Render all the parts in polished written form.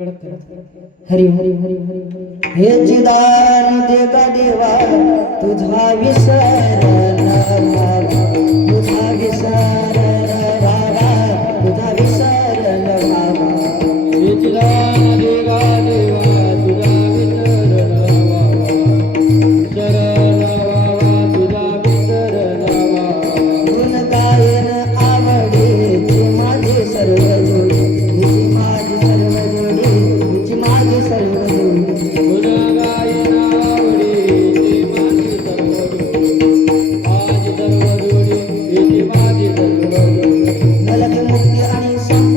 हरी हरी हरी हरी हे चिदान देगा देवा तुझा विसरण भावा तुझा विसरण भावा तुझा विसरण भावा हे चिदान देगा देवा तुझा विसरण भावा शरण भावा तुझा विसरण भावा गुण गायन आवडीची माझी सर्व जोडी हिची माझी सर्व जोडी हिची माझी सर्व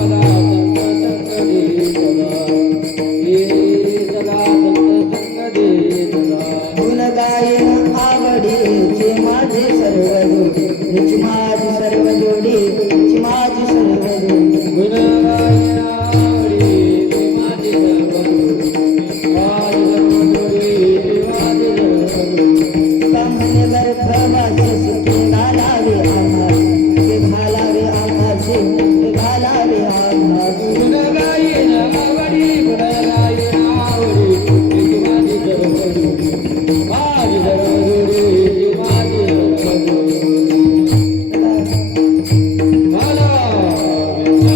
जोडी गुण गायन आवडीची माझी सर्व जोडी माझी सर्व जोडी हिची माझी सर्व जोडी नलक मुक्ती आणि संपदा संत संग देई सदा संत संग देई सदा संत संग देई नलगे मुक्ती आणि संपदा संत संग देई सदा हे सदा संत संग देई सदा गुण गायन आवडीची माझी सर्व जोडी हिची माझी सर्व जोडी हिची माझी सर्व जोडी गुण गायन आवडीची माझी सर्व जोडी माझी सर्व जोडी माझी सर्व जोडी कामने गर्भवासी सुखी घालावे आम्हासी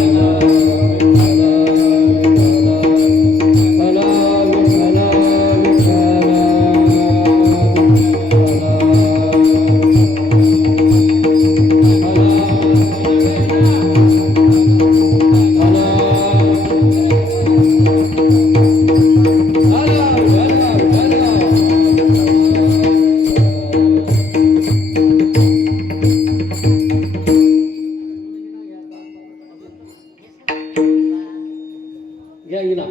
ते घालावे आम्हासी ते घालावे आम्हासी गुण गायन आवडी गुण गायन आवडी हिची माझी सर्व जोडी माझी सर्व जोडी हिची माझी सर्व जोडी मला विठ्ठला विठ्ठला विठ्ठला घ्या गेला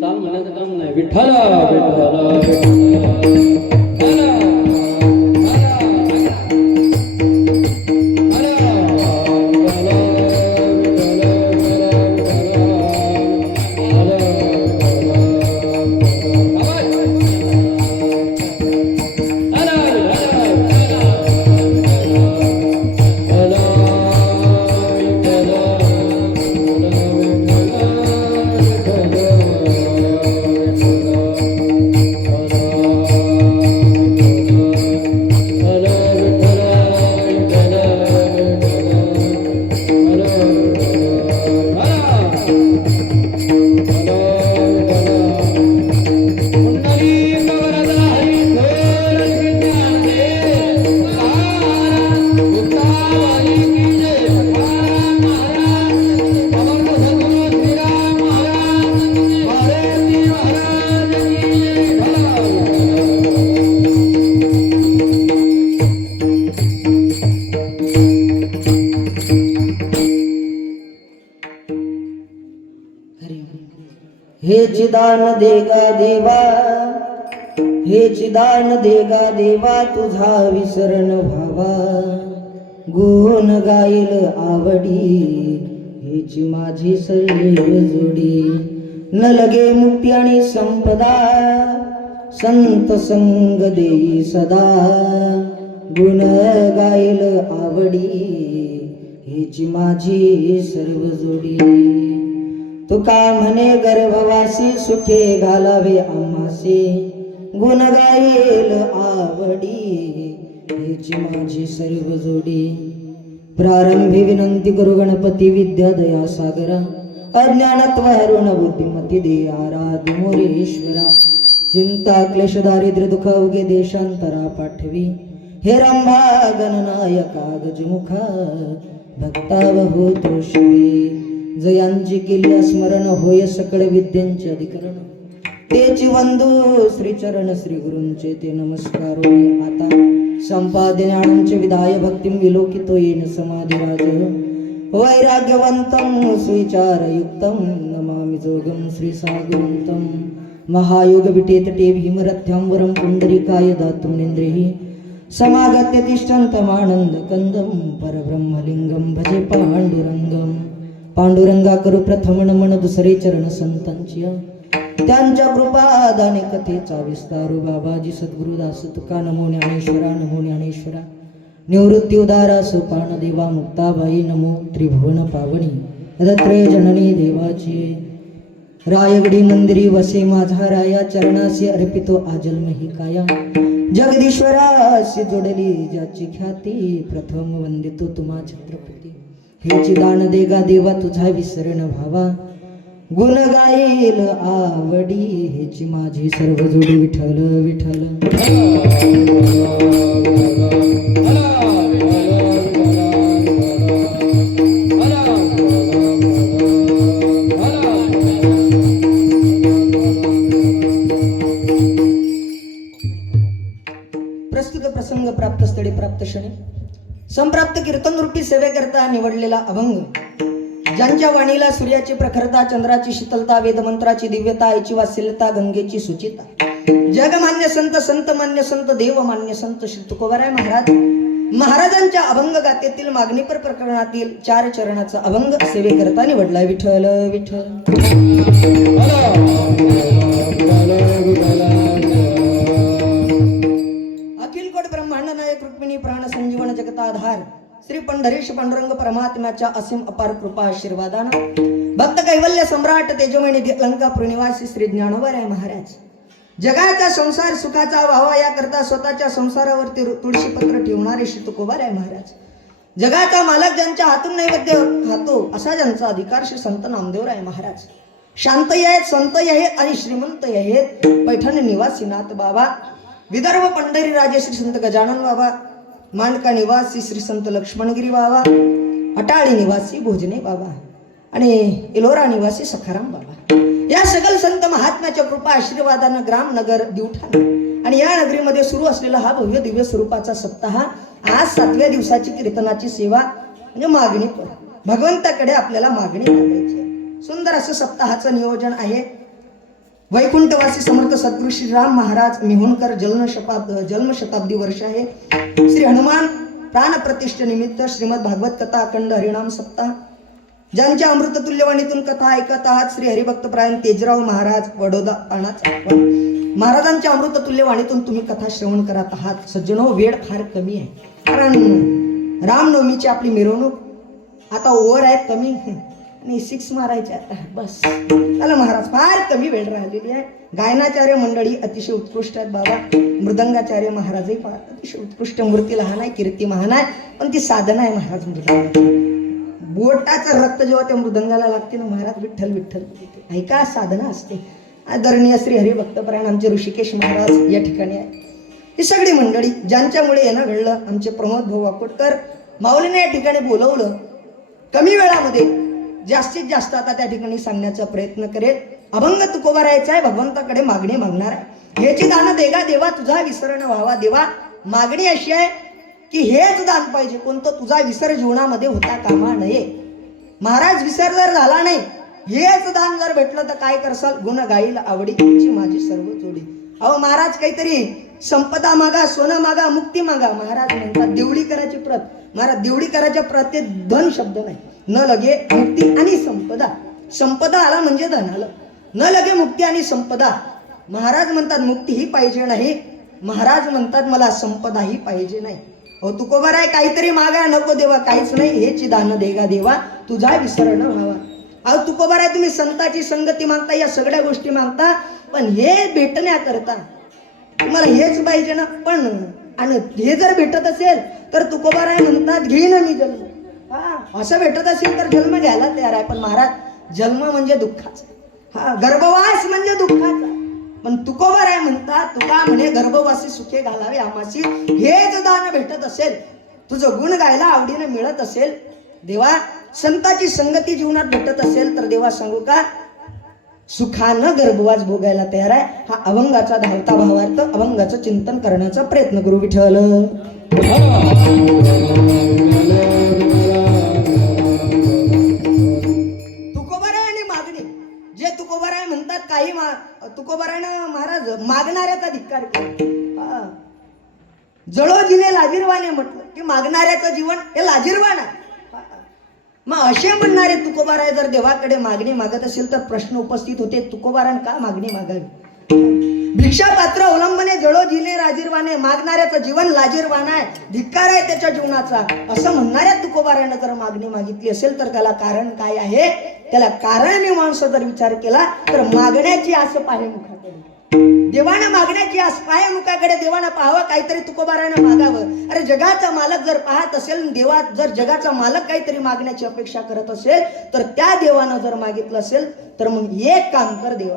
चाल म्हणायचं काम नाही विठ्ठला विठ्ठला विठ्ठला हे चिदान देगा देवा हे चिदान देगा देवा तुझा विसरण भावा गुण गाईल आवडी हेची माझी सर्व जोडी न लगे मुक्ती आणि संपदा संत संग देई सदा गुण गाईल आवडी हेची माझी सर्व जोडी तुका म्हणे गर्भवासी सुखे घालावे आम्हासी गुण गाईल आवडी हेची माझी सर्व जोडी प्रारंभी विनंती करू गणपती विद्या दया सागरा अज्ञानत्व हरुण बुद्धिमती दे आराध्य मोरेश्वरा चिंता क्लेश दारिद्र्य दुःख उगे देशांतरा पाठवी हे रंभा गणनायका गजमुखा भक्ताव होतो शिवी जयांची केली स्मरण होय सकळ विद्यांचे अधिकरण तेची वंदू श्री चरण श्री गुरूंचे ते नमस्कार आता संपादनांचे विधाय भक्तिं विलोकितो येन समाधिराज वैराग्यवंतं सुविचारयुक्तं नमामि जोगं श्री सागरंतं महायोग विटेतटे भीमरथ्यां वरं पुंडरीकाय दातुं निंद्रिः समागत्य तिष्ठन्तमानंद कंदं परब्रह्मलिंगं भजे पांडुरंगं पांडुरंगा करू प्रथम नमन दुसरे चरण संतांची त्यांच्या कृपादाने कथेचा विस्तारू बाबाजी सद्गुरुदास तुका नमो ज्ञानेश्वरा नमो ज्ञानेश्वरा सागरा निवृत्ती उदारा सोपान देवा मुक्ताबाई नमो त्रिभुवन पावनी दत्रे जननी देवाची रायगडी मंदिरी वसे माझा राया चरणासी अर्पितो आजन्म ही काया जगदीश्वराशी जोडली ज्याची ख्याती प्रथम वंदितो तुम्हा छत्रपती हेची दान देगा देवा तुझा विसरण भावा गुण गाईल आवडी हेची माझी सर्व जोडी विठ्ठल विठ्ठल प्रस्तुत प्रसंग प्राप्त स्थळी प्राप्त क्षणी संप्राप्त कीर्तन रूपी सेवेकरता निवडलेला अभंग ज्यांच्या वाणीला सूर्याची प्रखरता चंद्राची शीतलता वेदमंत्राची दिव्यता आईची वात्सल्यता गंगेची सुचिता जगमान्य संत संत मान्य संत देव मान्य संत श्री तुकोबाराय महाराज महाराजांच्या अभंग गाथेतील मागणीपर प्रकरणातील 4 चरणाचा अभंग सेवेकरता निवडलाय विठ्ठल विठ्ठल ब्रह्मांड नायक रुक्मिणी प्राण संजीवन जगताधार श्री पंढरीश पांडुरंग परमात्म्याच्या असीम अपार कृपा आशीर्वादानं भक्त कैवल्य सम्राट तेजोमणी अलंकापूर निवासी श्री ज्ञानोबाराय महाराज जगाचा संसार सुखाचा व्हावा या करता स्वतःच्या संसारावरती तुळशी पत्र ठेवणारे श्री तुकोबाराय महाराज जगाचा मालक ज्यांच्या हातून नैवेद्य खातो असा ज्यांचा अधिकार श्री संत नामदेवराय महाराज शांतही आहेत संतही आहेत आणि श्रीमंतही आहेत पैठण निवासी नाथ बाबा विदर्भ पंढरी राजे श्री संत गजानन बाबा मांडका निवासी श्री संत लक्ष्मणगिरी बाबा अटाळी निवासी भोजने बाबा आणि इलोरा निवासी सखाराम बाबा या सगळ संत महात्म्याच्या कृपा आशीर्वादानं ग्राम नगर दिवठा आणि या नगरीमध्ये सुरू असलेला हा भव्य दिव्य स्वरूपाचा सप्ताह आज 7व्या दिवसाची कीर्तनाची सेवा म्हणजे मागणी भगवंताकडे आपल्याला मागणी करायची सुंदर असं सप्ताहाचं नियोजन आहे वैकुंठवासी समर्थ सद्गुरु श्री राम महाराज मिहुणकर जन्मशताब्दी वर्ष आहे श्री हनुमान प्राण प्रतिष्ठे निमित्त श्रीमद भागवत कथा अखंड हरिनाम सप्ताह ज्यांच्या अमृततुल्यवाणीतून कथा ऐकत आहात श्री हरिभक्त प्राण तेजराव महाराज वडोदा पाणाचा महाराजांच्या अमृततुल्यवाणीतून तुम्ही कथा श्रवण करत आहात सज्जनो वेळ फार कमी आहे कारण रामनवमीची आपली मिरवणूक आता ओव्हर आहे कमी आणि 6 मारायच्या बस त्याला महाराज फार कमी वेळ राहिलेली आहे गायनाचार्य मंडळी अतिशय उत्कृष्ट आहेत बाबा मृदंगाचार्य महाराजही फार अतिशय उत्कृष्ट मूर्ती लहान आहे कीर्ती महान आहे पण ती साधना आहे महाराज मृदंगाची बोटाचं रक्त जेव्हा त्या मृदंगाला लागते ना महाराज विठ्ठल विठ्ठल ऐका साधना असते आदरणीय श्री हरिभक्तपरायण आमचे ऋषिकेश महाराज या ठिकाणी आहे ही सगळी मंडळी ज्यांच्यामुळे येणं घडलं आमचे प्रमोद भाऊ वाकोटकर माऊलीने या ठिकाणी बोलवलं कमी वेळामध्ये जास्तीत जास्त आता त्या ठिकाणी सांगण्याचा प्रयत्न करेल अभंग तुकोबारायचा आहे भगवंताकडे मागणी मागणार आहे हेची दान देगा देवा तुझा विसरण व्हावा देवा मागणी अशी आहे की हेच दान पाहिजे कोणतं तुझा विसर जीवनामध्ये होता कामा नये महाराज विसर जर झाला नाही हेच दान जर भेटलं तर काय करसाल गुण गाईल आवडीची माझी सर्व जोडी अहो महाराज काहीतरी संपदा मागा सोनं मागा मुक्ती मागा महाराज म्हणतात देवळी करायची प्रत महाराज देवळी करायच्या प्रत्येक धन शब्द नाही न लगे मुक्ती आणि संपदा संपदा आला म्हणजे धन आलं न लगे मुक्ती आणि संपदा महाराज म्हणतात मुक्ती ही पाहिजे नाही महाराज म्हणतात मला संपदा ही पाहिजे नाही हो तुकोबाराय काहीतरी मागा नको देवा काहीच नाही हेची दान देगा देवा तुझा विसरण व्हावा अहो तुकोबाराय तुम्ही संताची संगती मागता या सगळ्या गोष्टी मागता पण हे भेटण्याकरता तुम्हाला हेच पाहिजे ना पण आणि हे जर भेटत असेल तर तुकोबाराय म्हणतात घेईन मी जन्म असं भेटत असेल तर जन्म घ्यायला तयार आहे पण महाराज जन्म म्हणजे दुःखाचा गर्भवास म्हणजे दुःखाचा पण तुकोबाराय म्हणतात तुका म्हणे गर्भवासी सुखे घालावे आमासी हेच दान भेटत असेल तुझं गुण गायला आवडीने मिळत असेल देवा संताची संगती जीवनात भेटत असेल तर देवा सांगू का सुखानं गर्भवास भोगायला तयार आहे हा अभंगाचा धावता भावार्थ अभंगाचं चिंतन करण्याचा प्रयत्न करू विठ्ठल तुकोबाराय म्हणतात काही तुकोबारायनं महाराज मागणाऱ्याचा धिक्कार केला जळो जिने लाजीरवाने म्हटलं की मागणाऱ्याचं जीवन हे लाजीरवान आहे मग असे म्हणणारे तुकोबाराय जर देवाकडे मागणी मागत असेल तर प्रश्न उपस्थित होते तुकोबारान का मागणी मागावी भिक्षा पात्र अवलंबने जळो झिले राजीरवाने, मागणाऱ्याचं जीवन लाजीरवान आहे, धिक्कार आहे त्याच्या जीवनाचा, असं म्हणणाऱ्या तुकोबारानं जर मागणी मागितली असेल तर त्याला कारण काय आहे? त्याला कारण मीमांसा जर विचार केला तर मागण्याची आस पाहे मुखाकडे, देवानं मागण्याची आस पाहे मुखाकडे, देवानं पाहावं काहीतरी तुकोबारानं मागावं. अरे जगाचा मालक जर पाहत असेल, देवा जर जगाचा मालक काहीतरी मागण्याची अपेक्षा करत असेल तर त्या देवानं जर मागितलं असेल तर मग एक काम कर देवा,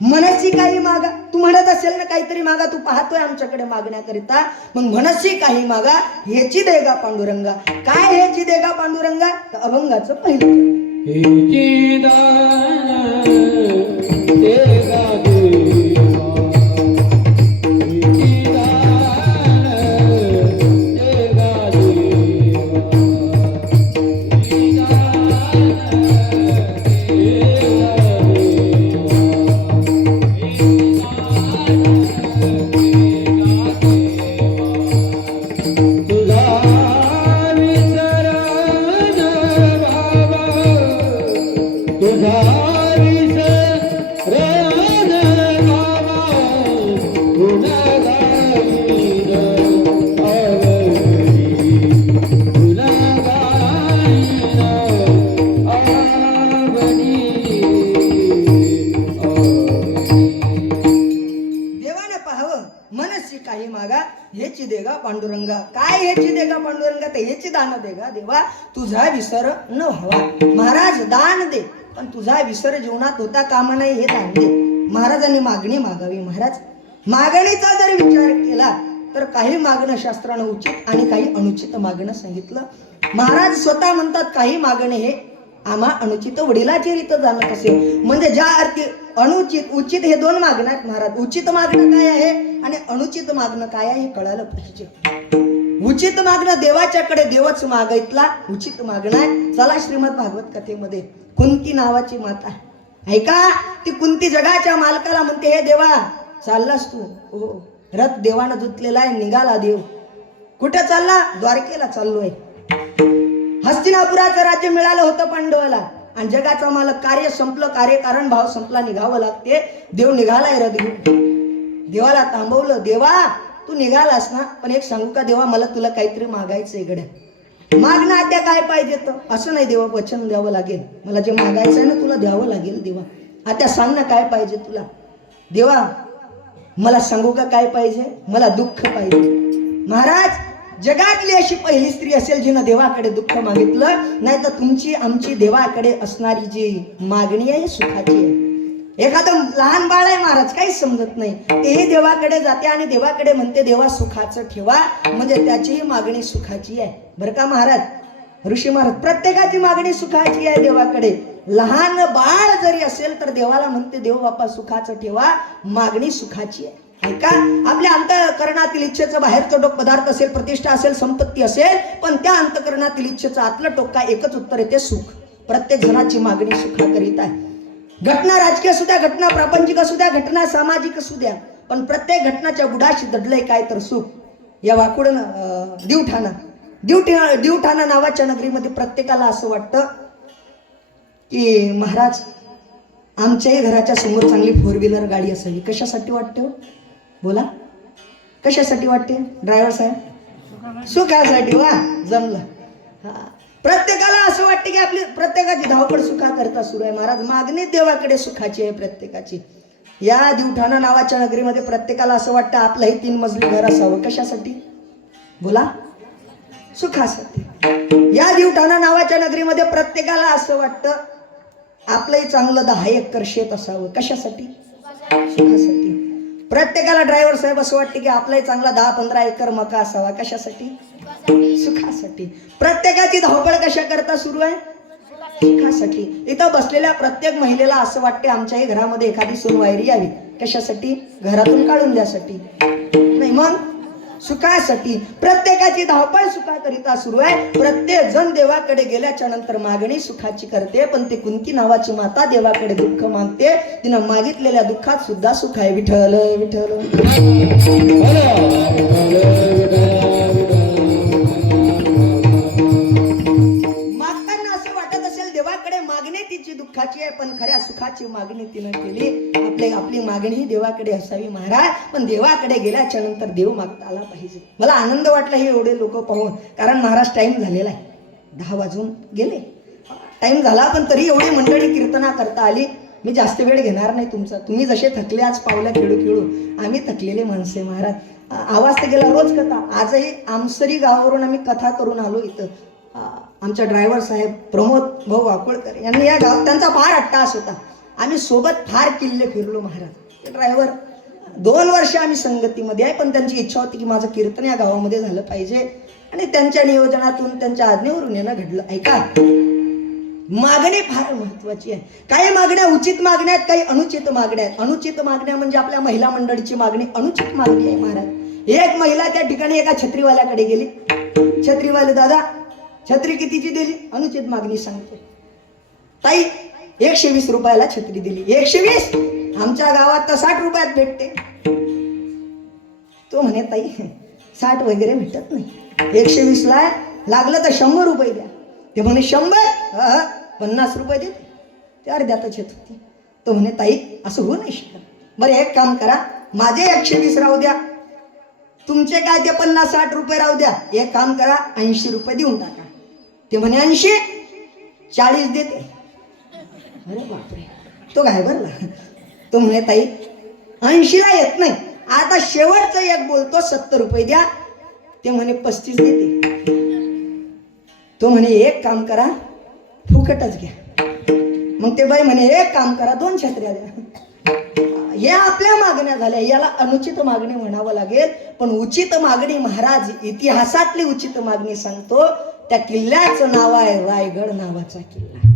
मनसी काही मागा. तू म्हणत असेल ना काहीतरी मागा, तू पाहतोय आमच्याकडे मागण्याकरिता, मग मनसी काही मागा, हेची देगा पांडुरंगा. काय हेची देगा पांडुरंगा? तर अभंगाचं पहिलं हेची दान देगा देवा, हेची दान देगा देवा, हेची हेची देगा पांडुरंगा. काय हेची देगा पांडुरंगा? ते हेची दान देगा देवा, तुझा विसर न व्हावा. महाराज दान दे पण तुझा विसर जीवनात होता कामा नाही, हे दान दे. महाराजांनी मागणी मागावी. महाराज मागणीचा जर विचार केला तर काही मागणं शास्त्रानं उचित आणि काही अनुचित मागणं सांगितलं. महाराज स्वतः म्हणतात काही मागणे हे आम्हा अनुचित वडिलाची रीत जाणत असे. म्हणजे ज्या अर्थी अनुचित उचित हे दोन मागणं आहेत महाराज. उचित मागणं काय आहे आणि अनुचित मागणं काय आहे हे कळायला पाहिजे. उचित मागणं देवाच्याकडे देवच मागितला उचित मागणं आहे. चला श्रीमद भागवत कथेमध्ये कुंती नावाची माता ऐका, ती कुंती जगाच्या मालकाला म्हणते, हे देवा चाललास तू? हो, रथ देवानं धुतलेला आहे, निघाला देव. कुठे चालला? द्वारकेला चाललोय. हस्तिनापुराचं राज्य मिळालं होतं पांडवाला आणि जगाचा मालक, कार्य संपलं, कार्यकारण भाव संपला, निघावं लागते. देव निघालाय रथ घेऊन. देवाला थांबवलं, देवा तू निघालास ना, पण एक सांगू का देवा, मला तुला काहीतरी मागायचंय गड्या. मागणं आद्या काय पाहिजे? तर असं नाही देवा, वचन द्यावं लागेल, मला जे मागायचंय ना तुला द्यावं लागेल देवा. आता सांग ना काय पाहिजे तुला? देवा मला सांगू का काय पाहिजे? मला दुःख पाहिजे. महाराज जगातली अशी पहिली स्त्री असेल जिनं देवाकडे दुःख मागितलं, नाही तर तुमची आमची देवाकडे असणारी जी मागणी आहे सुखाची आहे. एखादं लहान बाळ आहे महाराज, काही समजत नाही, तेही देवाकडे जाते आणि देवाकडे म्हणते देवा सुखाचं ठेवा, म्हणजे त्याचीही मागणी सुखाची आहे बरं का महाराज. ऋषी महाराज प्रत्येकाची मागणी सुखाची आहे देवाकडे. लहान बाळ जरी असेल तर देवाला म्हणते देव बापा सुखाचं ठेवा, मागणी सुखाची आहे. ऐका, आपल्या अंतःकरणातील इच्छेचं बाहेरचं टोक पदार्थ असेल, प्रतिष्ठा असेल, संपत्ती असेल, पण त्या अंतःकरणातील इच्छेचं आतलं टोक काय? एकच उत्तर येते, सुख. प्रत्येक जणाची मागणी सुखाकरिता आहे. घटना राजकीय असू द्या, घटना प्रापंचिक असू द्या, घटना सामाजिक असू द्या, पण प्रत्येक घटनाच्या बुडाशी दडलंय काय? तर सुख. या वाकुडन दिवठाणा नावाच्या नगरीमध्ये प्रत्येकाला असं वाटतं की महाराज आमच्याही घराच्या समोर चांगली 4 व्हीलर गाडी असावी. कशासाठी वाटते हो? बोला, कशासाठी वाटते ड्रायव्हर साहेब? सुखासाठी. वा, जमलं. हा, प्रत्येकाला असं वाटते की आपली प्रत्येकाची धावपळ सुखा करता सुरू आहे. महाराज मागणी देवाकडे सुखाची आहे प्रत्येकाची. या दिवठाणा नावाच्या नगरीमध्ये प्रत्येकाला असं वाटतं आपलंही 3 मजली घर असावं. कशासाठी? बोला, सुखासाठी. या दिवठाणा नावाच्या नगरीमध्ये प्रत्येकाला असं वाटतं आपलंही चांगलं 10 एकर शेत असावं. कशासाठी? सुखासाठी. प्रत्येकाला ड्रायव्हर साहेब असं वाटते की आपलाही चांगला 10-15 एकर मका असावा. कशासाठी? सुखासाठी. प्रत्येकाची धावपळ कशा करता सुरू आहे? सुखासाठी. इथं बसलेल्या प्रत्येक महिलेला असं वाटते आमच्याही घरामध्ये एखादी सोनवायरी यावी. कशासाठी? घरातून काढून द्यासाठी नाही, मग सुखासाठी. प्रत्येकाची धावपळ सुखाकरिता सुरू आहे. प्रत्येक जण देवाकडे गेल्याच्या नंतर मागणी सुखाची करते, पण ते कुंती नावाची माता देवाकडे दुःख मागते. तिनं मागितलेल्या दुःखात सुद्धा सुख आहे. विठ्ठल विठ्ठल. मागताना असं वाटत असेल देवाकडे मागणे तिची दुःखाची आहे, पण खऱ्या सुखाची देवाची मागणी तिनं केली. आपली मागणी ही देवाकडे असावी महाराज. पण देवाकडे गेल्याच्या नंतर देव मागता आला पाहिजे. मला आनंद वाटला हे एवढे लोक पाहून. कारण महाराज टाइम झालेला आहे, 10 वाजून गेले, टाइम झाला. पण तरी एवढी मंडळी कीर्तना करता आली. मी जास्त वेळ घेणार नाही तुमचा. तुम्ही जसे थकले आज पावल्या खेळू खेळू, आम्ही थकलेले माणसे महाराज. आवाज तर गेला रोज कथा. आजही आमसरी गावावरून आम्ही कथा करून आलो इथं. आमचा ड्रायव्हर साहेब प्रमोद भाऊ वाकुळकर यांनी या गावात, त्यांचा फार अट्टास होता. आम्ही सोबत फार किल्ले फिरलो महाराज. ते ड्रायव्हर 2 वर्ष आम्ही संगतीमध्ये आहे. पण त्यांची इच्छा होती की माझं कीर्तन या गावामध्ये झालं पाहिजे. आणि त्यांच्या नियोजनातून, त्यांच्या आज्ञेवरून येणं घडलं. ऐका, मागणी फार महत्वाची आहे. काही मागण्या उचित मागण्या आहेत, काही अनुचित मागण्या आहेत. अनुचित मागण्या म्हणजे आपल्या महिला मंडळीची मागणी अनुचित मागणी आहे महाराज. एक महिला त्या ठिकाणी एका छत्रीवाल्याकडे गेली. छत्रीवाले, दादा छत्री कितीची दिली? अनुचित मागणी सांगते. ताई 120 रुपयाला छत्री दिली. 120? आमच्या गावात तर 60 रुपयात भेटते. तो म्हणे ताई 60 वगैरे भेटत नाही, 120 ला लागलं तर 100 रुपये द्या. ते म्हणे 100? 50 रुपये देते. ते अर्ध्यातच येत होती. तो म्हणे ताई असं होऊ नाही शकत. बरं एक काम करा, माझे 120 राहू द्या, तुमचे काय ते 50-60 रुपये राहू द्या. एक काम करा, 80 रुपये देऊन टाका. ते म्हणे 80? 40 देते. अरे बापरे, तो काय भरला. तो म्हणे ताई 80 ला येत नाही, आता शेवटचं एक बोलतो 70 रुपये द्या. ते म्हणे 35 देते. तो म्हणे एक काम करा, फुकटच घ्या. मग ते बाई म्हणे एक काम करा, 2 छत्र्या द्या. या आपल्या मागण्या झाल्या. याला अनुचित मागणी म्हणावं लागेल. पण उचित मागणी महाराज, इतिहासातली उचित मागणी सांगतो. त्या किल्ल्याचं नाव आहे रायगड नावाचा किल्ला.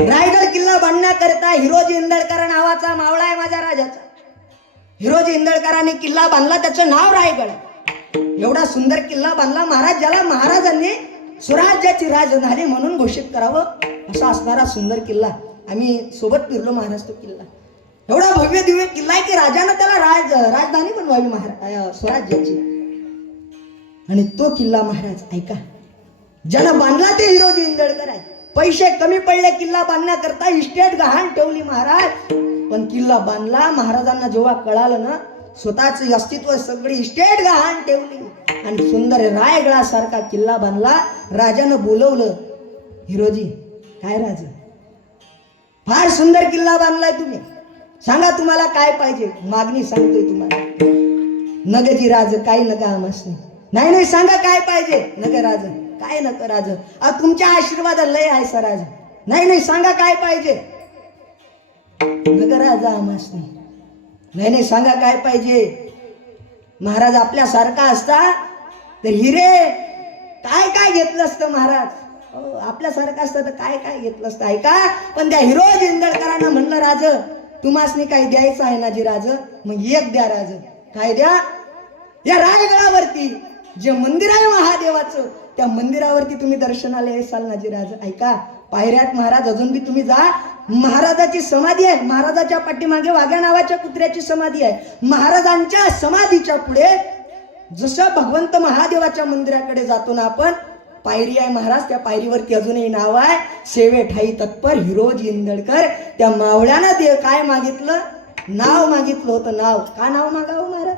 रायगड किल्ला बांधण्याकरता हिरोजी इंदळकर नावाचा मावळा आहे माझ्या राजाचा. हिरोजी इंदळकरांनी किल्ला बांधला, त्याचं नाव रायगड. एवढा सुंदर किल्ला बांधला महाराज, ज्याला महाराजांनी स्वराज्याची राजधानी म्हणून घोषित करावं असा असणारा सुंदर किल्ला. आम्ही सोबत फिरलो महाराज. तो किल्ला एवढा भव्य दिव्य किल्ला आहे की राजानं त्याला राजधानी बनवावी महाराज स्वराज्याची. आणि तो किल्ला महाराज ऐका, ज्यानं बांधला ते हिरोजी इंदळकर आहे. पैसे कमी पडले किल्ला बांधण्याकरता, इस्टेट गहाण ठेवली महाराज. पण किल्ला बांधला. महाराजांना जेव्हा कळालं ना, स्वतःच अस्तित्व सगळी इस्टेट गहाण ठेवली आणि सुंदर रायगडासारखा किल्ला बांधला. राजानं बोलवलं, हिरोजी काय राजा, फार सुंदर किल्ला बांधलाय तुम्ही, सांगा तुम्हाला काय पाहिजे. मागणी सांगतोय तुम्हाला. नगजी राज काही नका आमस नाही. नाही सांगा काय पाहिजे. नग राज काय नका राज, तुमच्या आशीर्वाद लय आहे सर राज. नाही नाही सांगा काय पाहिजे. नग राजा आमस नाही. नाही सांगा काय पाहिजे. महाराज आपल्यासारखा असता तर हिरे काय काय घेतलं असतं महाराज. आपल्यासारखं असतं तर काय काय घेतलं असतं. ऐका, पण त्या हिरोजी इंदळकरांना म्हणलं राज तुम्हासनी काही द्यायचं आहे ना जी राज, मग एक द्या राज. काय द्या? या रायगडावरती जे मंदिर आहे महादेवाचं, त्या मंदिरावरती तुम्ही दर्शनाला येसाल ना जी राज. ऐका, पायऱ्यात महाराज अजून बी तुम्ही जा. महाराजाची समाधी आहे. महाराजाच्या पाठीमागे वाघ्या नावाच्या कुत्र्याची समाधी आहे. महाराजांच्या समाधीच्या पुढे जसं भगवंत महादेवाच्या मंदिराकडे जातो ना आपण, पायरी आहे महाराज. त्या पायरीवरती अजूनही नाव आहे, सेवे ठाई तत्पर हिरोजी इंदळकर. त्या मावळ्यानं देव काय मागितलं? नाव मागितलं होतं. नाव का नाव मागावं महाराज?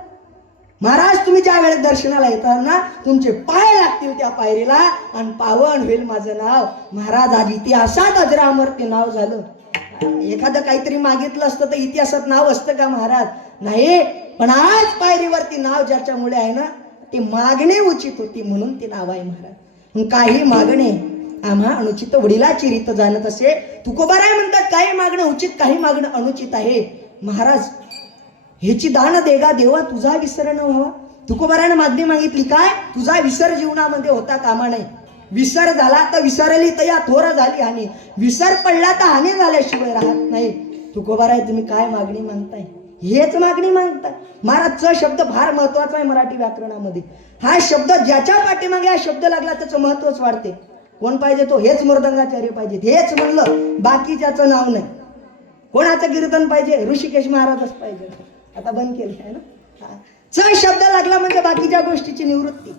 महाराज तुम्ही ज्या वेळेस दर्शनाला येतात ना, तुमचे पाय लागतील त्या पायरीला आणि पावन होईल माझं नाव. महाराज आज इतिहासात अजरामर ते नाव झालं. एखादं काहीतरी मागितलं असतं तर इतिहासात नाव असतं का महाराज? नाही. पण आज पायरीवरती नाव ज्याच्यामुळे आहे ना, ती मागणी उचित होती म्हणून ते नाव आहे महाराज. काही मागणे आम्हा अनुचित वडिलाची रीत जाणत असे. तुकोबाराय म्हणतात काही मागणं उचित, काही मागणं अनुचित आहे. महाराज ह्याची दान देगा देवा तुझा विसर न व्हावा. तुकोबाराने मागणी मागितली काय? तुझा विसर जीवनामध्ये होता कामा नाही. विसर झाला तर विसरली तर या थोर झाली हानी, विसर पडला तर हानी झाल्याशिवाय राहत नाही. तुकोबाराय तुम्ही काय मागणी मागताय? हेच मागणी मागताय. महाराज च शब्द फार महत्वाचा आहे मराठी व्याकरणामध्ये. हा शब्द ज्याच्या पाठीमागे हा शब्द लागला त्याचं महत्वच वाढते. कोण पाहिजे तो? हेच मृदंगाचार्य पाहिजे. हेच म्हणलं, बाकीच्याचं नाव नाही. कोणाचं कीर्तन पाहिजे? ऋषिकेश महाराजच पाहिजे. आता बंद केलं आहे ना. च शब्द लागला म्हणजे बाकीच्या गोष्टीची निवृत्ती.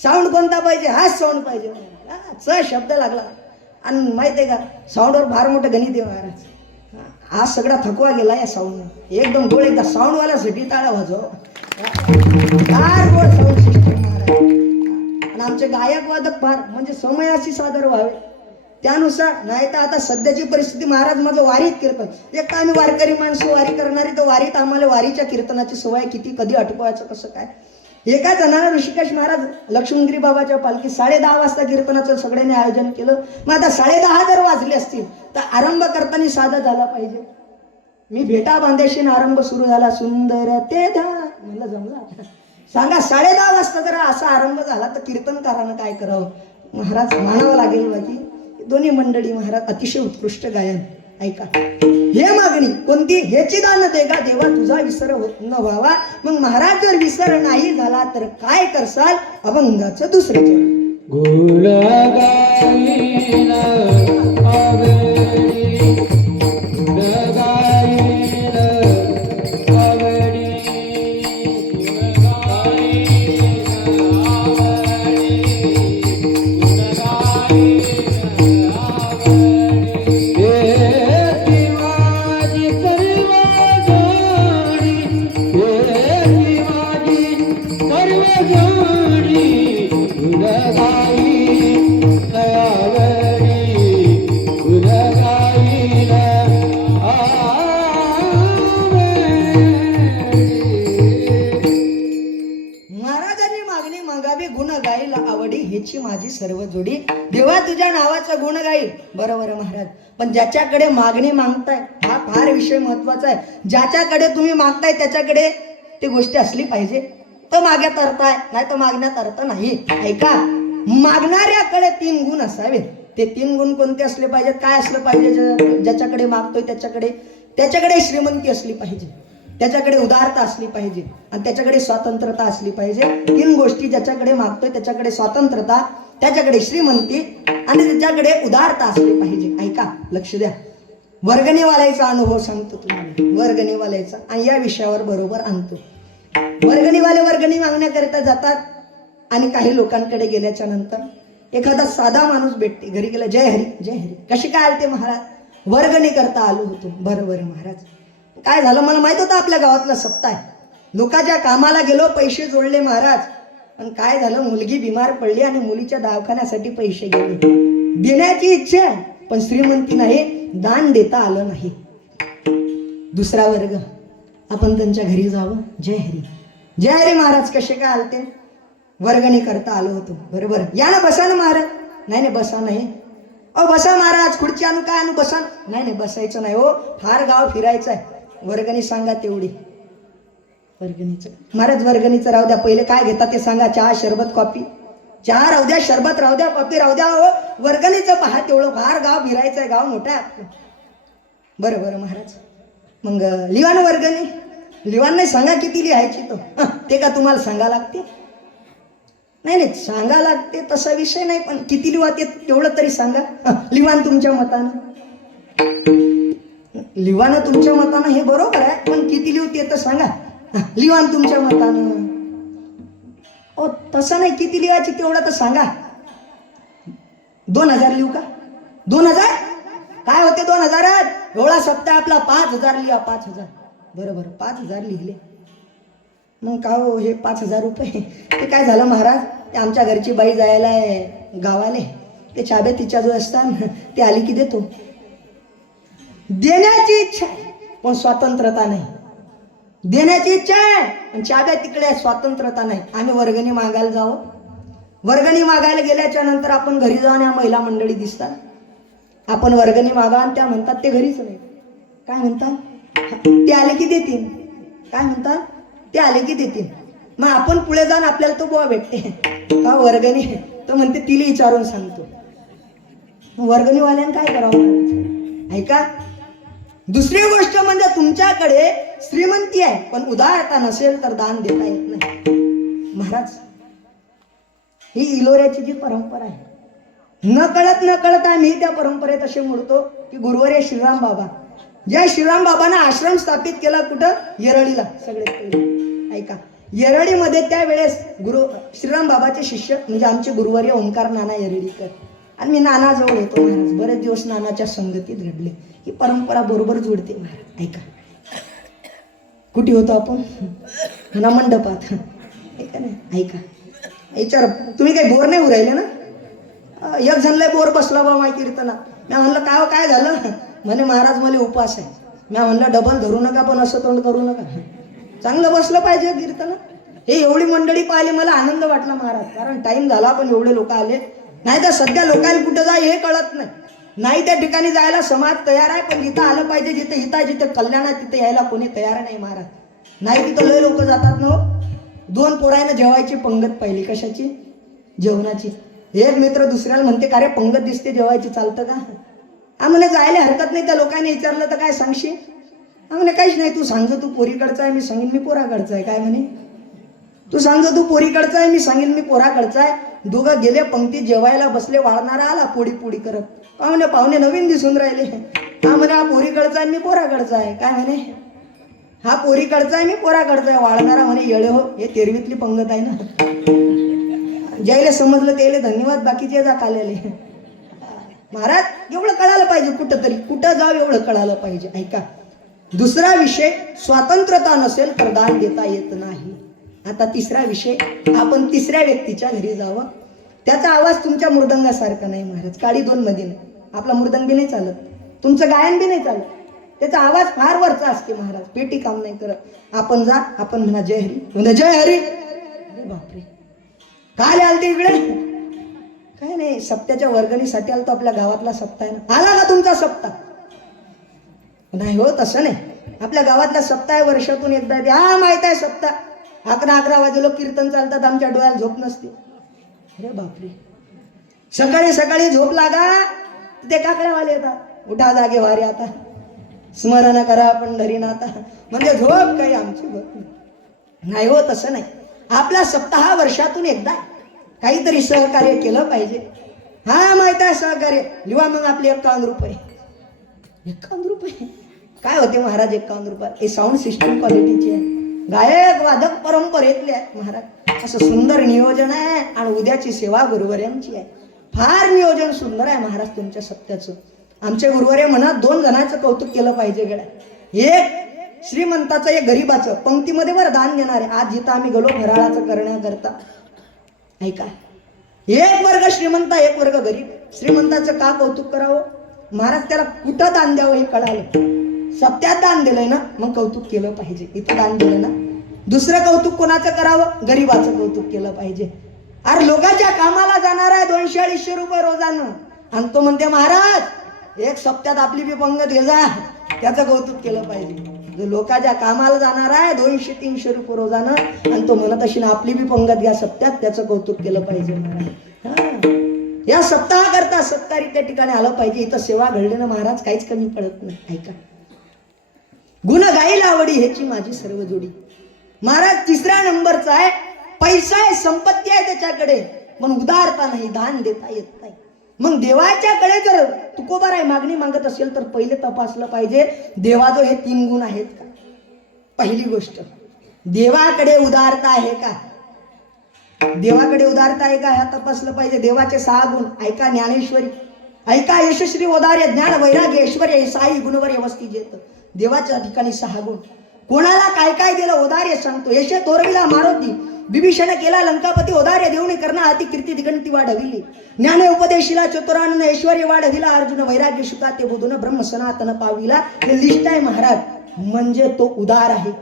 साऊंड कोणता पाहिजे? हाच साऊंड पाहिजे. च शब्द लागला आणि माहिती आहे का, साऊंडवर फार मोठं गणित आहे महाराज. आज सगळा थकवा गेला या साऊंड एकदम गोड एकदा साऊंडवाला झटी टाळा वाजव फार गोड साऊंड सिस्टम महाराज. आणि आमचे गायक वादक फार म्हणजे समयाशी सादर व्हावे त्यानुसार. नाही तर आता सध्याची परिस्थिती महाराज माझं वारीत कीर्तन एक तर आम्ही वारकरी माणसं वारी करणारी तर वारीत आम्हाला वारीच्या कीर्तनाची सवय किती कधी आठवायचं कसं काय. एका जणाला ऋषिकेश महाराज लक्ष्मीगिरी बाबाच्या पालखी 10:30 वाजता कीर्तनाचं सगळ्यांनी आयोजन केलं. मग आता 10:30 जर वाजले असतील तर आरंभ करताना साधा झाला पाहिजे. मी भेटा बांध्याशी आरंभ सुरू झाला सुंदर ते म्हणलं जमला. सांगा 10:30 वाजता जर असा आरंभ झाला तर कीर्तनकारानं काय करावं. महाराज मानावं लागेल बाकी दोन्ही मंडळी महाराज अतिशय उत्कृष्ट गायन. ऐका हे मागणी कोणती हेची दान दे गा देवा तुझा विसर न व्हावा. मग महाराज जर विसर नाही झाला तर काय करसाल अभंगाचं दुसरं चरण. गुण गाईन आवडी गुण गाईन आवडी गुण गाईन आवडी गुण महाराजांनी मागणी मागावी गुण गाईल आवडी हेची माझी सर्व जोडी. देवा तुझ्या नावाचं गुण गाईल. बरोबर महाराज. पण ज्याच्याकडे मागणी मागताय हा फार विषय महत्वाचा आहे. ज्याच्याकडे तुम्ही मागताय त्याच्याकडे ती गोष्ट असली पाहिजे तर मागण्यात अर्थ आहे नाही तर मागण्यात अर्थ नाही. ऐका मागणाऱ्याकडे 3 गुण असावे. ते 3 गुण कोणते असले पाहिजेत काय असलं पाहिजे. ज्याच्याकडे मागतोय त्याच्याकडे श्रीमंती असली पाहिजे त्याच्याकडे उदारता असली पाहिजे आणि त्याच्याकडे स्वातंत्र्यता असली पाहिजे. 3 गोष्टी ज्याच्याकडे मागतोय त्याच्याकडे स्वातंत्र्यता त्याच्याकडे श्रीमंती आणि त्याच्याकडे उदारता असली पाहिजे. ऐका लक्ष द्या. वर्गणीवाल्याचा अनुभव सांगतो तुम्हाला वर्गणीवाल्याचा आणि या विषयावर बरोबर आणतो. वर्गणीवाले वर्गणी मागण्याकरिता जातात आणि काही लोकांकडे गेल्याच्या नंतर एखादा साधा माणूस भेटते. घरी गेला जय हरी जय हरी कशी काय आलते महाराज. वर्गणी करता आलो होतो. बरोबर महाराज. काय झालं मला माहित होतं आपल्या गावातला सप्ताह आहे. लोकांच्या कामाला गेलो पैसे जोडले महाराज. पण काय झालं मुलगी बिमार पडली आणि मुलीच्या दवाखान्यासाठी पैसे गेले. देण्याची इच्छा आहे पण श्रीमंती नाही दान देता आलं नाही. दुसरा वर्ग आपण त्यांच्या घरी जावं जय हरी महाराज कसे काय आलते. वर्गणी करता आलो होतो. बरोबर या ना बसा ना महाराज. नाही बसा नाही. बसा महाराज खुर्ची आणू काय आणू बसा. नाही बसायचं नाही हो फार गाव फिरायचं आहे. वर्गणी सांगा तेवढी. वर्गणीचं महाराज वर्गणीचं राहू द्या पहिले काय घेता ते सांगा. चहा शरबत कॉफी. चहा राहू द्या शरबत राहू द्या कॉफी राहू द्या हो वर्गणीचं पहा तेवढं फार गाव फिरायचं आहे. गाव मोठं आहे आपलं. बरं महाराज. मग लिवान वर्गणी लिवान नाही सांगा किती लिहायची तो ते का तुम्हाला सांगा लागते. नाही सांगा लागते तसा विषय नाही पण किती लिवा ते तेवढं तरी सांगा. लिवान तुमच्या मतानं लिवानं तुमच्या मतानं हे बरोबर आहे पण किती लिहू ते तर सांगा. लिवान तुमच्या मतानं तसं नाही किती लिहायची तेवढं तर सांगा. 2000 लिहू का. 2000 काय होते 2000 एवढा सप्ताह आपला 5000 लिहा 5000. बरोबर 5000 लिहिले. मग का हो हे 5000 रुपये ते काय झालं महाराज. ते आमच्या घरची बाई जायला गावाले ते चाबे तिच्या जो असतात ते आली की देतो. देण्याची इच्छा पण स्वातंत्र्यता नाही. देण्याची इच्छा आहे पण चाब्या तिकडे स्वातंत्र्यता नाही. आम्ही वर्गणी मागायला जावं. वर्गणी मागायला गेल्याच्या नंतर आपण घरी जाऊन या महिला मंडळी दिसतात. आपण वर्गणी मागा आणि त्या म्हणतात ते घरीच नाही. काय म्हणतात ते आले की देतील. काय म्हणतात ते आले की देतील. मग आपण पुढे जाऊन आपल्याला तो बुवा भेटते का वर्गणी तो म्हणते तिला विचारून सांगतो. वर्गणीवाल्यानं काय करावं. ऐका दुसरी गोष्ट म्हणजे तुमच्याकडे श्रीमंती आहे पण उदारता नसेल तर दान देता येत नाही. महाराज ही इलोऱ्याची जी परंपरा आहे न कळत आम्ही त्या परंपरेत असे म्हणतो की गुरुवर्य श्रीराम बाबा ज्या श्रीराम बाबांना आश्रम स्थापित केला कुठं येरळीला सगळ्यात पहिले. ऐका येरळीमध्ये त्यावेळेस श्रीराम बाबाचे शिष्य म्हणजे आमचे गुरुवर्य ओंकार नाना येरळीकर आणि मी नानाजवळ होतो महाराज. बरेच दिवस नानाच्या संगतीत घडले. ही परंपरा बरोबर जुळते महाराज. ऐका, कुठे होतो आपण? ना मंडपात. ऐका नाही, ऐका विचार. तुम्ही काही बोर नाही उरायले ना? एक जण लय बोर बसला बा माय कीर्तना. मी म्हणलं काय हो, काय झालं? म्हणे महाराज मला उपास आहे. मी म्हणलं डबल धरू नका, पण असं तोंड करू नका, चांगलं बसलं पाहिजे कीर्तन. हे एवढी मंडळी पाहिली, मला आनंद वाटला महाराज. कारण टाइम झाला पण एवढे लोक आले. नाही तर सध्या लोकांना कुठं जाय हे कळत नाही. नाही त्या ठिकाणी जायला समाज तयार आहे, पण जिथं आलं पाहिजे, जिथं हिता जिथं कल्याण आहे तिथं यायला कोणी तयार नाही महाराज. नाही तिथं लय लोक जातात ना. 2 पोरायनं जेवायची पंगत पाहिली. कशाची? जेवणाची. एक मित्र दुसऱ्याला म्हणते का रे पंगत दिसते जेवायची, चालतं का? म्हणे जायला हरकत नाही. त्या लोकांनी विचारलं तर काय सांगशील? म्हणे काहीच नाही. तू सांग तू पोरीकडचा आहे, मी सांगेन मी पोराकडचा आहे. काय म्हणे? तू सांग तू पोरीकडचा आहे, मी सांगेन मी पोराकडचा आहे. दोघं गेले पंक्तीत जेवायला बसले. वाळणारा आला पोडी पोडी करत. म्हणे पाहुणे नवीन दिसून राहिले. म्हणे हा पोरीकडचा आहे, मी पोराकडचा आहे. काय म्हणे? हा पोरीकडचा आहे, मी पोराकडचा आहे. वाळणारा म्हणे येळे हो, हे तेरवीतली पंगत आहे ना. ज्याला समजलं त्याला धन्यवाद, बाकीचे जा कालेले. महाराज एवढं कळालं पाहिजे, कुठंतरी कुठं जाव एवढं कळालं पाहिजे. ऐका, दुसरा विषय, स्वातंत्र्यता नसेल तर दान देता येत नाही. आता तिसरा विषय, आपण तिसऱ्या व्यक्तीच्या घरी जावं. त्याचा आवाज तुमच्या मृदंगासारखा नाही महाराज. काळी 2 मध्ये नाही. आपला मृदंग बी नाही चालत, तुमचं गायन बी नाही चालत. त्याचा आवाज फार वरचा असते महाराज. पेटी काम नाही करत. आपण जा, आपण म्हणा जय हरी, म्हणा जय हरी. अरे बापरे, काय आलते इकडे? काय नाही, सप्त्याच्या वर्गणीसाठी आलतो. आपल्या गावातला सप्ताह आहे ना. आला का तुमचा सप्ताह? नाही हो, तसं नाही. आपल्या गावातला सप्ताह वर्षातून एकदा. हा माहित आहे सप्ताह. 11 वाजे लोक कीर्तन चालतात, आमच्या डोळ्याला झोप नसते. अरे बापरे, सकाळी सकाळी झोप लागा, ते काकड्यावाले येतात. उठा जागे वारे आता, स्मरण करा पंढरीनाथा. म्हणजे झोप काही आमची होत नाही हो. तसं नाही. आपला सप्ताह वर्षातून एकदा काहीतरी सहकार्य केलं पाहिजे. हा माहित आहे सहकार्य. लिवा मग आपले 51 रुपये. 51 रुपये काय होते महाराज? 51 रुपये हे साऊंड सिस्टम क्वालिटीची आहे. गायक वादक परंपरेतले आहेत महाराज. असं सुंदर नियोजन आहे. आणि उद्याची सेवा गुरुवर्यांची आहे. फार नियोजन सुंदर आहे महाराज तुमच्या सप्त्याचं. आमचे गुरुवर्य म्हणत 2 जणांचं कौतुक केलं पाहिजे गड्या. एक श्रीमंताचं, एक गरीबाचं. पंक्तीमध्ये बरं दान देणारे. आज जिथं आम्ही गेलो फराळाचं करण्याकरता, ऐका, एक वर्ग श्रीमंत, एक वर्ग गरीब. श्रीमंताचं का कौतुक करावं महाराज? त्याला कुठं दान द्यावं हे कळालं. सप्त्यात दान दिलंय ना, मग कौतुक केलं पाहिजे. इथं दान दिलं ना. दुसरं कौतुक कोणाचं करावं? गरीबाचं कौतुक केलं पाहिजे. अरे लोकांच्या कामाला जाणार आहे 200-250 रुपये रोजानं, आणि तो म्हणते महाराज एक सप्त्यात आपली बी पंगत घे जा, त्याचं कौतुक केलं पाहिजे. जो लोकांच्या कामाला जाणार आहे 200-300 रुपये रोजानं, आणि तो म्हणत अशी ना आपली बी पंगत घ्या सप्त्यात, त्याचं कौतुक केलं पाहिजे महाराज. या सप्ताह करता सत्कारी त्या ठिकाणी आलं पाहिजे. इथं सेवा घडली ना महाराज, काहीच कमी पडत नाही. ऐका, गुण गाईल आवडी ह्याची माझी सर्व जोडी. महाराज 3रा नंबरचा आहे. पैसा आहे, संपत्ती आहे त्याच्याकडे, पण उदारता नाही, दान देता येत नाही. मग देवाच्याकडे जर तुकोबार आहे मागणी मागत असेल तर पहिले तपासलं पाहिजे देवाजो हे 3 गुण आहेत का. पहिली गोष्ट, देवाकडे उदारता आहे का? देवाकडे उदारता आहे का, ह्या तपासलं पाहिजे. देवाचे 6 गुण ऐका. ज्ञानेश्वरी ऐका. यशस्वी औदार्य ज्ञान वैराग्य ऐश्वर्य साई गुणवर व्यवस्थित येत. देवाच्या ठिकाणी 6 गुण. कोणाला काय काय दिलं औदार्य सांगतो. यशे तोरविला मारुती, विभीषण केला लंकापती, औदार्य देऊन करणा अति कीर्ती दिगंती वाढविली. ज्ञान उपदेशिला चतुरानन ऐश्वर्य वाढविला, अर्जुन वैराग्य सुखा ते बुधून ब्रह्म सनातन पाविला. हे लिस्ट आहे महाराज. म्हणजे तो उदार आहे.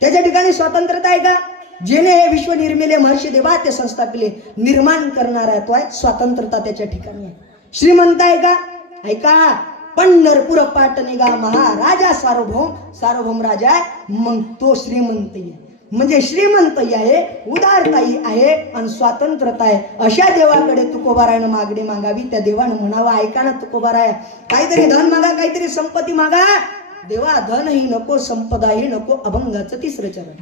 त्याच्या ठिकाणी स्वतंत्रता आहे का? जेने हे विश्व निर्मिले महर्षी देवा ते संस्थापिले, निर्माण करणारा तो आहे. स्वतंत्रता त्याच्या ठिकाणी आहे. श्रीमंत आहे का? ऐका. पंढरपूर पाटणेगा महाराजा सार्वभौम राजा आहे. मग तो श्रीमंत आहे. म्हणजे श्रीमंतही आहे, उदारताही आहे आणि स्वातंत्र्यता आहे. अशा देवाकडे तुकोबारायनं मागणी मागावी. त्या देवानं म्हणावं ऐका ना तुकोबाराय, काहीतरी धन मागा, काहीतरी संपत्ती मागा. देवा धनही नको, संपदाही नको. अभंगाचं 3रं चरण.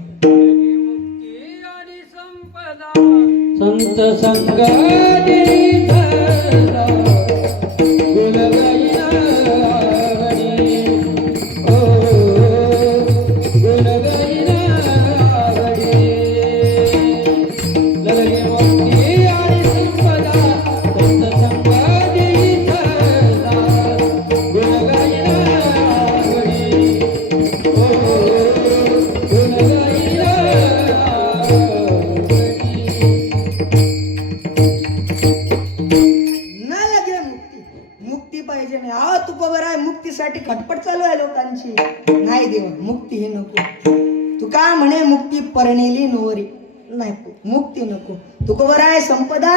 संत संगाती धरला, गुणगायिना आवडी. ओ गुणगायिना आवडी. लगे मोक्ती आणि संपदा, संत संगाती ती नको. तुकोबर आहे संपदा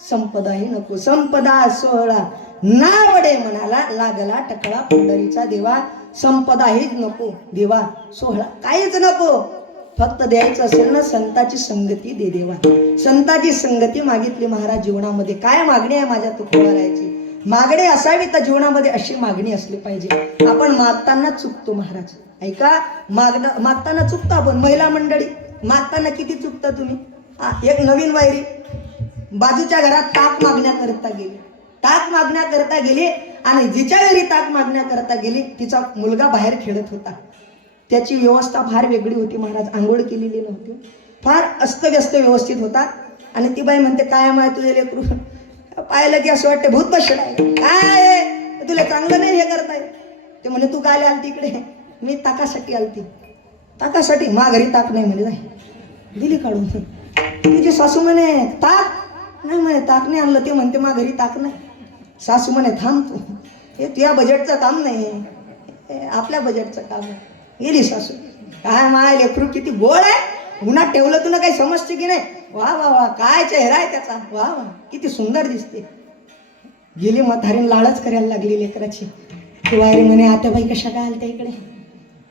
संपदाही नको. संपदा सोहळा नावडे म्हणाला लागला टकळा पंढरीचा देवा. संपदाहीच नको देवा, सोहळा काहीच नको. फक्त द्यायचं असेल ना संताची संगती दे देवा. संताची संगती मागितली महाराज जीवनामध्ये. काय मागणी आहे माझ्या तुकोबारायची? मागणी असावी तर जीवनामध्ये अशी मागणी असली पाहिजे. आपण मागताना चुकतो महाराज. ऐका, मागताना चुकतो आपण. महिला मंडळी मागताना किती चुकता तुम्ही? एक नवीन वायरी बाजूच्या घरात ताक मागण्याकरता गेली. ताक मागण्याकरता गेली आणि जिच्या घरी ताक मागण्याकरता गेली तिचा मुलगा बाहेर खेळत होता. त्याची व्यवस्था फार वेगळी होती महाराज. आंघोळ केलेली नव्हती, फार अस्तव्यस्त व्यवस्थित होता. आणि ती बाई म्हणते, काय माय तुझे लेकरू पाहिलं की असं वाटतं भूत बसलं आहे. काय तुला चांगलं नाही हे करताय? ते म्हणे तू काय आलती इकडे? मी ताकासाठी आलती. ताकासाठी? माघारी ताक नाही म्हणे. जाय दिली काढून. तिची सासू म्हणे ताक नाही म्हणे, ताक नाही आणलं. ते म्हणते माघारी ताक नाही. सासू म्हणे थांब तू, हे तुझ्या बजेटचं काम नाही, आपल्या बजेटचं काम आहे. गेली सासू. काय माय लेकरू किती गोड आहे, उन्हात ठेवलं तुला काही समजते की नाही? वा वा वा, काय चेहरा आहे त्याचा, वा वा किती सुंदर दिसते. गेली म्हातारीन लाळच करायला लागली लेकराची. तू वायरी म्हणे आत्याबाई कशा काय आलत्या इकडे?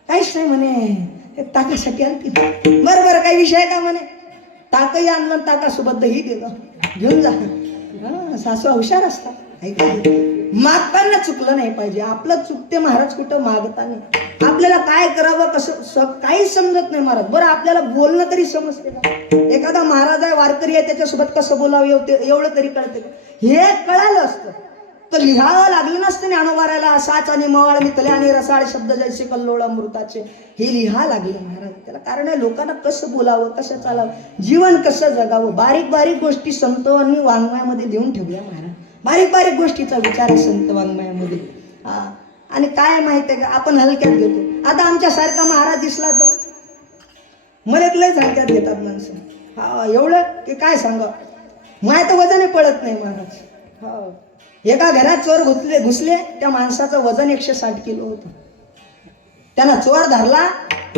काहीच नाही म्हणे, ताकासाठी आलती. बरं बरं काही विषय का म्हणे? ताकही आणलं, ताकासोबत दही दिलं, घेऊन जा. सासू हुशार असतात. ऐका, मागताना चुकलं नाही पाहिजे. आपलं चुकते महाराज कुठं मागताना. आपल्याला काय करावं कसं काहीच समजत नाही महाराज. बरं आपल्याला बोलणं तरी समजते का? एखादा महाराज आहे, वारकरी आहे, त्याच्यासोबत कसं बोलावं एवढं तरी कळते का? हे कळालं असतं तर लिहावं लागलं नसतं. ज्ञानोबाराला साच आणि मवाळ मितले आणि रसाळ शब्द जैसे कल्लोळ अमृताचे, हे लिहा लागलं महाराज. त्याला कारण आहे लोकांना कसं बोलावं, कसं चालावं, जीवन कसं जगावं. बारीक बारीक गोष्टी संतांनी वाङ्मयामध्ये लिहून ठेवल्या महाराज. बारीक बारीक गोष्टीचा विचार आहे संत वाङ्मयामध्ये. आणि काय माहिती आहे का, आपण हलक्यात घेतो. आता आमच्यासारखा महाराज दिसला तर मला लयच हलक्यात घेतात माणसं. एवढं की काय सांगा, माय तर वजन पडत नाही महाराज. एका घरात चोर घुसले, त्या माणसाचं वजन 160 किलो होतं. त्यांना चोर धरला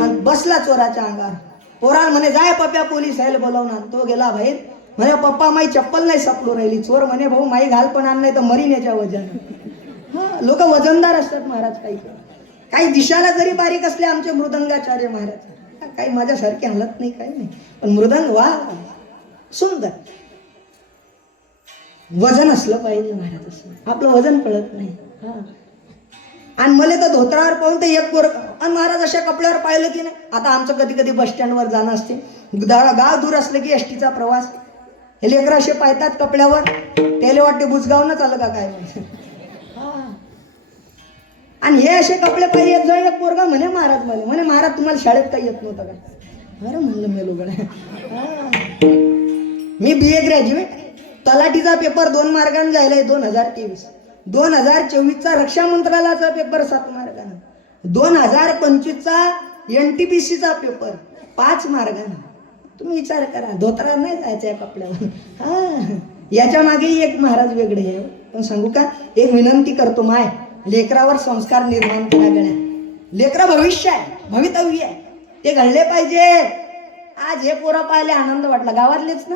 आणि बसला चोराच्या अंगावर. पोराला म्हणे जाय पप्प्या पोलीस यायला बोलावणार. तो गेला बाहेर, म्हणे पप्पा माई चप्पल नाही सापडू राहिली. चोर म्हणे भाऊ माई घाल पण आण नाही तर मरीन याच्या वजन. लोक वजनदार असतात महाराज. काही दिशाला जरी बारीक असले आमचे मृदंगाचार्य महाराज, काही माझ्यासारखे हलत नाही, काही नाही. पण मृदंग वा सुंदर. वजन असलं पाहिजे महाराज. असं आपलं वजन कळत नाही. आणि मला तर धोत्रावर पाहून ते एक पोर. आणि महाराज अशा कपड्यावर पाहिलं की नाही. आता आमचं कधी कधी बस स्टँडवर जाणं असते, गाव दूर असलं की एसटीचा प्रवास. हे लेकरं असे पाहतात कपड्यावर, त्याला वाटते बुजगावनच आलं का काय. आणि हे असे कपडे पाहिजे. एक जण एक पोरगा म्हणे महाराज म्हणे महाराज तुम्हाला शाळेत काही येत नव्हतं का? बरं म्हणलं मेलो गड्या. मी BA ग्रॅज्युएट. तलाठीचा पेपर 2 मार्गाने जायलाय 2023. 2024चा रक्षा मंत्रालयाचा पेपर 7 मार्गाने. 2025चा NTPCचा पेपर 5 मार्गाने. तुम्ही विचार करा, धोत्रा नाही जायचं या कपड्यावर. याच्या मागे एक महाराज वेगळे आहे. पण सांगू का, एक विनंती करतो माय, लेकरावर संस्कार निर्माण करा गड्या. लेकरं भविष्य आहे, भवितव्य आहे, ते घडले पाहिजे. आज हे पोरं पाहिले आनंद वाटला. गावातलेच ना,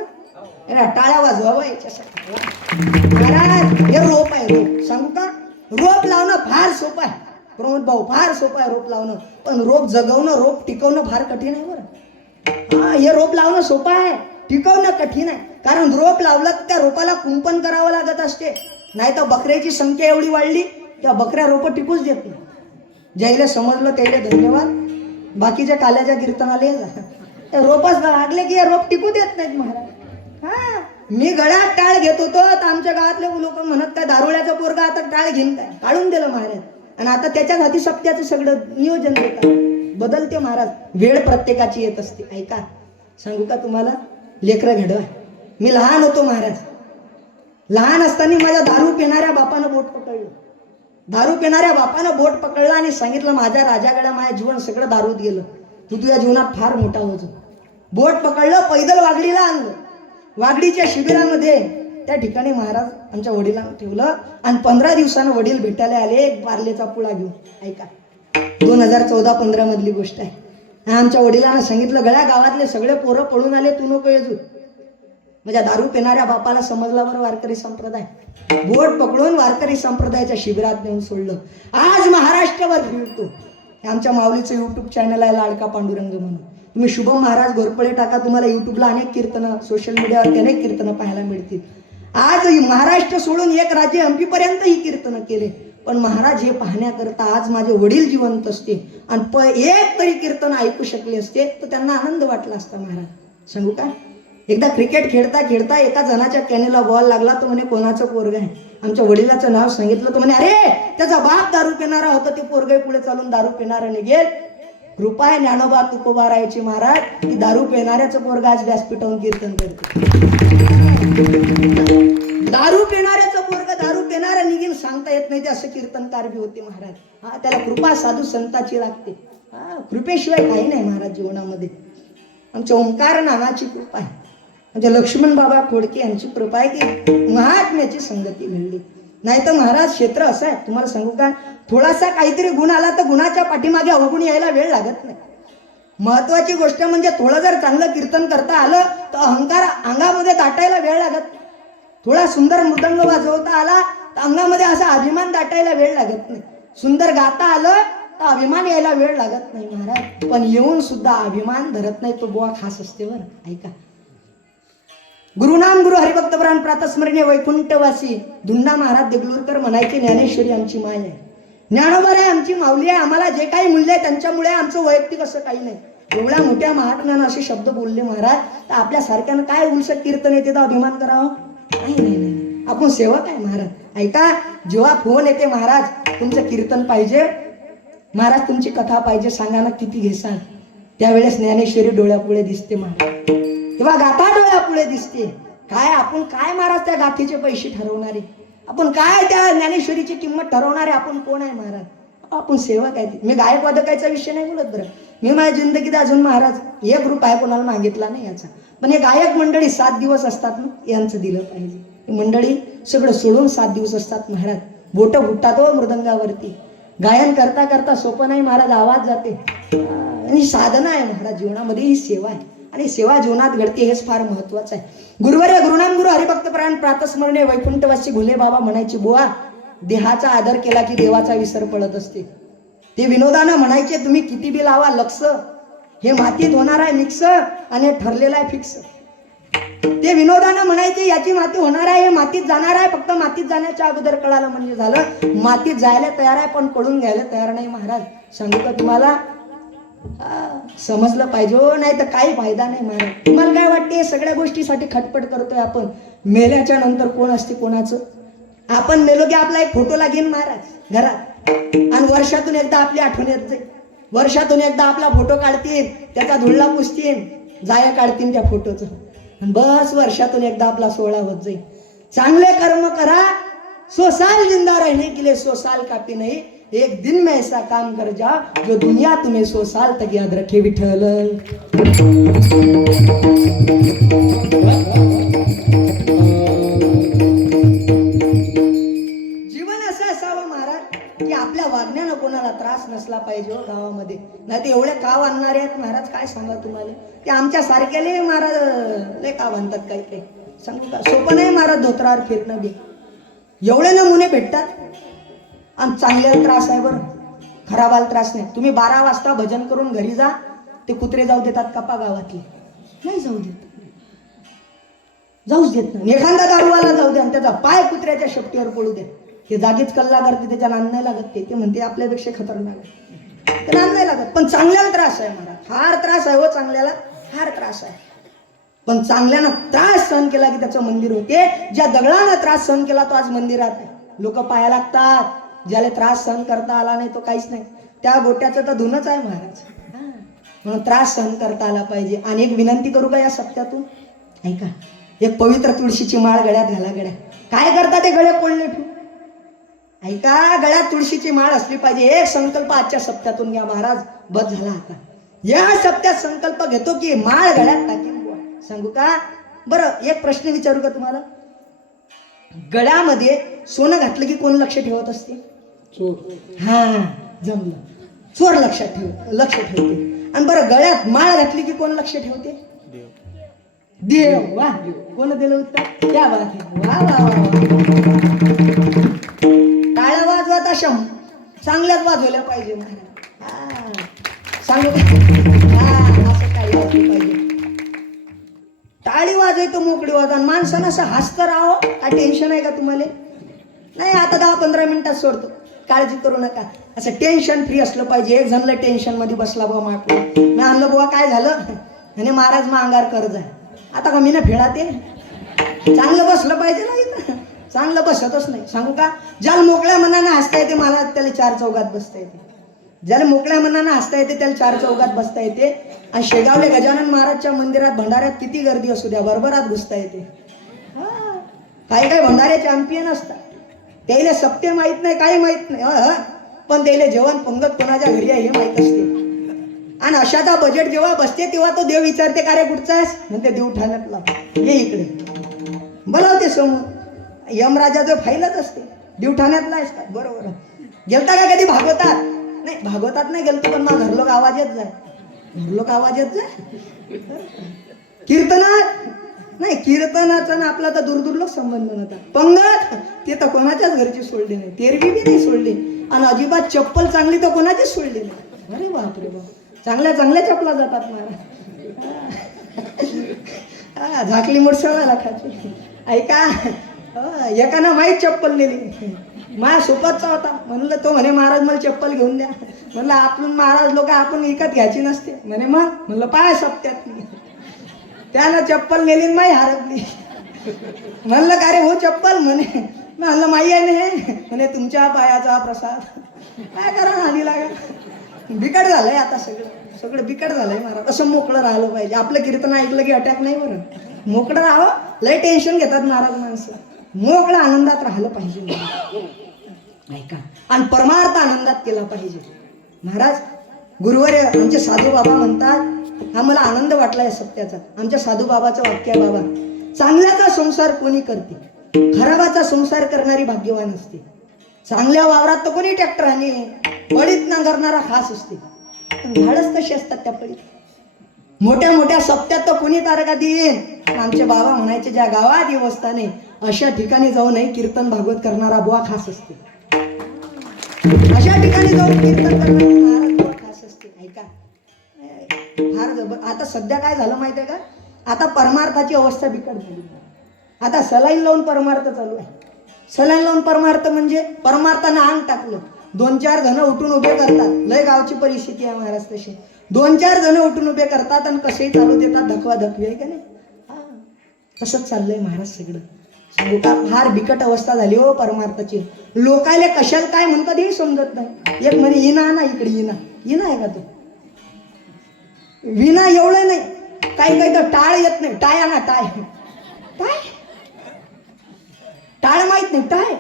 टाळ्या वाजवा याच्यासाठी. महाराज हे रोप आहे, रोप. सांगू का, रोप लावणं फार सोपं आहे प्रमोद भाऊ, फार सोपं आहे रोप लावणं. पण रोप जगवणं, रोप टिकवणं फार कठीण आहे बरं. हे रोप लावणं सोपं आहे, टिकवणं कठीण आहे. कारण रोप लावलं तर त्या रोपाला कुंपण करावं लागत असते. नाही तर बकऱ्याची संख्या एवढी वाढली त्या बकऱ्या रोप टिकूच देत नाही. ज्याला समजलं त्याला धन्यवाद. बाकीच्या काल्याच्या कीर्तनाला रोपच लागले की रोप टिकू देत नाहीत महाराज. मी गळ्यात टाळ घेत होतो तर आमच्या गावातले लोक म्हणत काय दारुळ्याचा पोरगा आता टाळ घेऊन काय, काढून दिलं महाराज. आणि आता त्याच्याच हाती सप्त्याचं सगळं नियोजन देतात. बदलते महाराज, वेळ प्रत्येकाची येत असते. ऐका, सांगू का तुम्हाला, लेकरं घडवा. मी लहान होतो महाराज. लहान असताना माझ्या दारू पिणाऱ्या बापानं बोट पकडलं. दारू पिणाऱ्या बापानं बोट पकडलं आणि सांगितलं माझ्या राजागड्या, माझ्या जीवन सगळं दारूत गेलं, तू तुझ्या जीवनात फार मोठा होतो. बोट पकडलं, पैदल वागडीला आणलं. वागडीच्या शिबिरामध्ये त्या ठिकाणी महाराज आमच्या वडिलांना ठेवलं आणि 15 दिवसानं वडील भेटायला आले एक पार्लेचा पुळा घेऊन. ऐका, 2014-15 मधली गोष्ट आहे. आमच्या वडिलांना सांगितलं गळ्या गावातले सगळे पोरं पळून आले, तू नको येजू. म्हणजे दारू पिणाऱ्या बापाला समजला बरं वारकरी संप्रदाय. बोट पकडून वारकरी संप्रदायाच्या शिबिरात नेऊन सोडलं. आज महाराष्ट्रावर फिरतो. हे आमच्या माऊलीचं युट्यूब चॅनल आहे लाडका पांडुरंग म्हणून. तुम्ही शुभम महाराज घोरपडे टाका, तुम्हाला युट्यूबला अनेक कीर्तनं, सोशल मीडियावर अनेक कीर्तनं पाहायला मिळतील. आज महाराष्ट्र सोडून एक राज्य एमपी पर्यंत ही कीर्तनं केले. पण महाराज हे पाहण्याकरता आज माझे वडील जिवंत असते आणि एक तरी कीर्तन ऐकू शकले असते तर त्यांना आनंद वाटला असता. महाराज सांगू का, एकदा क्रिकेट खेळता खेळता एका जणाच्या कॅनेला बॉल लागला. तो म्हणे कोणाचं पोरग आहे. आमच्या वडिलाचं नाव सांगितलं. तो म्हणे अरे त्याचा बाप दारू पिणारा होता, ते पोरग पुढे चालून दारू पिणारा निघेल. कृपा आहे ज्ञानोबा तुकोबारायची महाराज की दारू पिणाऱ्याचं पोरग आज व्यासपीठावरून कीर्तन करते. दारू पिणाऱ्याचं पोरग दारू पिणारा निघेल सांगता येत नाही ते असं कीर्तनकार बी होते महाराज. हा त्याला कृपा साधू संताची लागते. हा कृपेशिवाय काही नाही महाराज जीवनामध्ये. आमच्या ओंकार नानाची कृपा आहे. म्हणजे लक्ष्मण बाबा खोडके यांची कृपा आहे की महात्म्याची संगती घडली. नाही तर महाराज क्षेत्र असं आहे तुम्हाला सांगू का, थोडासा काहीतरी गुण आला तर गुणाच्या पाठीमागे अवगुण यायला वेळ लागत नाही. महत्वाची गोष्ट म्हणजे थोडं जर चांगलं कीर्तन करता आलं तर अहंकार अंगामध्ये दाटायला वेळ लागत नाही. थोडा सुंदर मृदंग वाजवता आला तर अंगामध्ये असा अभिमान दाटायला वेळ लागत नाही. सुंदर गाता आलं तर अभिमान यायला वेळ लागत नाही महाराज. पण येऊन सुद्धा अभिमान धरत नाही तो बुवा खास असते बरं. ऐका, गुरुनाम गुरु हरिभक्त प्राण प्रातस्मरणीय वैकुंठवासी धुंडा महाराज देगलूरकर म्हणायचे ज्ञानेश्वरी आमची माय आहे, ज्ञानोबा आहे आमची माऊली आहे. आम्हाला जे काही मूल्य आहे त्यांच्यामुळे आमचं वैयक्तिक असं काही नाही. एवढ्या मोठ्या महात्म्यानं असे शब्द बोलले महाराज तर आपल्या सारख्यानं काय उलसक कीर्तन येते तर अभिमान करावं. नाही नाही नाही, आपण सेवक आहे महाराज. ऐका, जेव्हा फोन येते महाराज तुमचं कीर्तन पाहिजे, महाराज तुमची कथा पाहिजे, सांगा ना किती घेसाल. त्यावेळेस ज्ञानेश्वरी डोळ्यापुढे दिसते महाराज, किंवा गाथा डोळ्यापुढे दिसते. काय आपण काय महाराज त्या गाथेचे पैसे ठरवणारे, आपण काय त्या ज्ञानेश्वरीची किंमत ठरवणारे, आपण कोण आहे महाराज. आपण सेवक आहे. मी गायक वादकाचा विषय नाही बोलत बरं. मी माझ्या जिंदगीत अजून महाराज हे ग्रुप आहे कोणाला मागितला नाही याचा. पण हे गायक मंडळी 7 दिवस असतात ना, यांचं दिलं पाहिजे. ही मंडळी सगळं सोडून 7 दिवस असतात महाराज. बोट फुटतात हो मृदंगावरती. गायन करता करता सोपं नाही महाराज, आवाज जाते. आणि साधना आहे महाराज जीवनामध्ये, ही सेवा आहे. आणि सेवा जीवनात घडते हेच फार महत्वाचं आहे. गुरुवर्य गुरुनाम गुरु हरिभक्त प्राण प्रातस्मरणे वैकुंठवासी घुले बाबा म्हणायचे, बुवा देहाचा आदर केला की देवाचा विसर पडत असते. ते विनोदानं म्हणायचे, तुम्ही किती बी लावा लक्ष, हे मातीत होणार आहे मिक्स आणि ठरलेलं आहे फिक्स. ते विनोदानं म्हणायचे, याची माती होणार आहे, हे मातीत जाणार आहे. फक्त मातीत जाण्याच्या अगोदर कळालं म्हणजे झालं. मातीत जायला तयार आहे पण पडून घ्यायला तयार नाही महाराज. सांगू का तुम्हाला, समजलं पाहिजे हो, नाही तर काही फायदा नाही महाराज. तुम्हाला काय वाटते सगळ्या गोष्टीसाठी खटपट करतोय आपण. मेल्याच्या नंतर कोण असते कोणाचं. आपण मेलो की आपला एक फोटो लागेल महाराज घरात, आणि वर्षातून एकदा आपली आठवण येत जाईल. वर्षातून एकदा आपला फोटो काढतील, त्याचा धुळला पुसतील, जाया काढतील त्या फोटोचं, आणि बस वर्षातून एकदा आपला सोहळा होत जाईल. चांगले कर्म करा, 100 साल जिंदा रहने के लिए 100 साल काफी नहीं, एक दिन में ऐसा काम कर जा जो दुनिया तुम्हें 100 साल तक याद रखे. विठ्ठल जीवन असं असावं महाराज की आपल्या वागण्यानं कोणाला त्रास नसला पाहिजे हो गावामध्ये. नाही ते एवढे काव आणणारे आहेत महाराज, काय सांगा तुम्हाला. ते आमच्या सारख्याले महाराज लय काव आणतात. काही काही सांगू का, सोपं नाही महाराज धोत्रावर फिरणं बी. एवढे नमुने भेटतात. आणि चांगल्याला त्रास आहे बरं, खराबाला त्रास नाही. तुम्ही 12 वाजता भजन करून घरी जा, ते कुत्रे जाऊ देतात कपा गावातले, नाही जाऊ देत, जाऊच देत नाही. एखादा दारूवाला जाऊ द्या आणि त्याचा पाय कुत्र्याच्या शेपटीवर पडू द्या, ते जागीच कल्ला करते, त्याच्या नांद नाही लागत. ते म्हणते आपल्यापेक्षा खतरनाक आहे, ते नांद नाही लागत. पण चांगल्याला त्रास आहे मला, फार त्रास आहे हो, चांगल्याला फार त्रास आहे. पण चांगल्यानं त्रास सहन केला की त्याचं मंदिर होते. ज्या दगडानं त्रास सहन केला तो आज मंदिरात आहे. लोक पाया लागतात. ज्याला त्रास सहन करता आला नाही तो काहीच नाही. त्या गोट्याचं तर धुनच आहे महाराज. म्हणून त्रास सहन करता आला पाहिजे. आणि एक विनंती करू का या सप्त्यातून, ऐका, एक पवित्र तुळशीची माळ गळ्यात घाला. गळ्या काय करता ते गळे कोळले ठेवू. ऐका, गळ्यात तुळशीची माळ असली पाहिजे. एक संकल्प आजच्या सप्त्यातून घ्या महाराज, बस झाला आता. या सप्त्यात संकल्प घेतो की माळ गळ्यात टाकेन. सांगू का बरं, एक प्रश्न विचारू का तुम्हाला. गळ्यामध्ये सोनं घातलं की कोण लक्ष ठेवत असते. हा जमलं, चोर लक्ष ठेवते. आणि बरं, गळ्यात माळ घातली की कोण लक्ष ठेवते. देव. वा, कोण दिलं उत्तर? क्या बात आहे. वा वा वा वा. टाळ्या वाजवत अशा चांगल्याच वाजवल्या पाहिजे महाराज. सांगू असं काही वाजलं पाहिजे. टाळी वाजवायचं मोकळी वाजवा. माणसानं असं हसतं राहावं. काय टेन्शन आहे का तुम्हाला? नाही, आता 10-15 मिनिटात सोडतो, काळजी करू नका. असं टेन्शन फ्री असलं पाहिजे. एक जणला टेन्शन मध्ये बसला बुवा मागं, मी आणलं बुवा काय झालं आणि महाराज मग अंगार कर्ज आहे. आता का मी ना फेडा ते चांगलं बसलं पाहिजे ना. इथं चांगलं बसतच नाही. सांगू का, ज्याला मोकळ्या मनानं हसता येते मला त्याला 4 चौघात बसता येते. ज्याला मोकळ्या मनानं हसता येते त्याला 4 चौघात बसता येते. आणि शेगावले गजानन महाराजच्या मंदिरात भंडाऱ्यात किती गर्दी असू द्या, बरोबरात घुसता येते. काही काही भंडारे चॅम्पियन असतात. त्याला सत्य माहित नाही, काही माहित नाही, पण त्याला जेवण पंगत कोणाच्या घरी आहे हे माहित असते. आणि अशाचा बजेट जेव्हा बसते तेव्हा तो देव विचारते का रे कुठचा आहेस, म्हणते देव ठाण्यातला, ये इकडे, बोलावते समोर. यमराजाचं फाईलच असते, देव ठाण्यातला आहेस का, बरोबर. गेलता का कधी भागवतात? नाही, भागवतात नाही गेलतो, पण मग घरलोक आवाज येत जाय, घरलोक आवाज येत जाय. कीर्तनात नाही, कीर्तनाचा ना आपला तर दूरदूरलोक संबंध नव्हता. पंगत ते तर कोणाच्याच घरची सोडली नाही, तेरवी बी नाही सोडली. आणि अजिबात चप्पल चांगली तर कोणाचीच सोडली नाही. अरे बापरे बाप, चांगल्या चांगल्या चपला जातात महाराज. झाकली मुडसवायला खाची. ऐका, एकानं माहीत चप्पल नेली, माझ्या सोबतचा होता. म्हणलं, तो म्हणे महाराज मला चप्पल घेऊन द्या. म्हणलं आपण महाराज लोक आपण विकत घ्यायची नसते म्हणे. मग म्हणलं पाय सप्त्यात. त्यानं चप्पल नेली माई हरपली. म्हणलं का रे हो चप्पल? म्हणे म्हणलं माई आहे ना, म्हणे तुमच्या पायाचा प्रसाद. काय करा हानी लागा, बिकट झालंय आता सगळं, सगळं बिकट झालंय महाराज. असं मोकळं राहिलं पाहिजे. आपलं कीर्तन ऐकलं की अटॅक नाही बरं, मोकळं राहावं. लय टेन्शन घेतात महाराज माणसं. मोकळं आनंदात राहिलं पाहिजे ऐका, आणि परमार्थ आनंदात केला पाहिजे महाराज. गुरुवर आमचे साधू बाबा म्हणतात, आम्हाला आनंद वाटलाय सत्याचा. आमच्या साधू बाबाचं वाक्य आहे, बाबा चांगल्याचा संसार कोणी करते, खराबाचा संसार करणारी भाग्यवान असते. चांगल्या वावरात तर कोणी ट्रॅक्टर आणि पडीत नांगरणारा खास असते, झाडच कशी असतात त्या पडीत. मोठ्या मोठ्या सप्त्यात तर कोणी तारका देईन. आमचे बाबा म्हणायचे, ज्या गावात व्यवस्था नाही अशा ठिकाणी जाऊ नये कीर्तन भागवत करणारा बुवा खास असते. अशा ठिकाणी जाऊन कीर्तन करणारा बुवा खास असते. ऐका, फार जबर. आता सध्या काय झालं माहिती आहे का, आता परमार्थाची अवस्था बिकट झाली. आता सलाईन लावून परमार्थ चालू आहे. सलाईन लावून परमार्थ म्हणजे परमार्थानं अंग टाकलं. 2-4 जण उठून उभे करतात. लय गावची परिस्थिती आहे महाराज तशी. 2-4 जण उठून उभे करतात आणि कसेही चालू देतात, धकवा धकवी आहे का नाही. तसंच चाललंय महाराज सगळं. सांगू का, फार बिकट अवस्था झाली हो परमार्थाची. लोकायले कशाला काय म्हणतात हे समजत नाही. एक म्हणे इना ना इकडे, इना इना आहे का तो विना, एवढं नाही. काही काही तर टाळ येत नाही. टाळ्या ना, टाळ टाळ टाळ माहित नाही. टाळ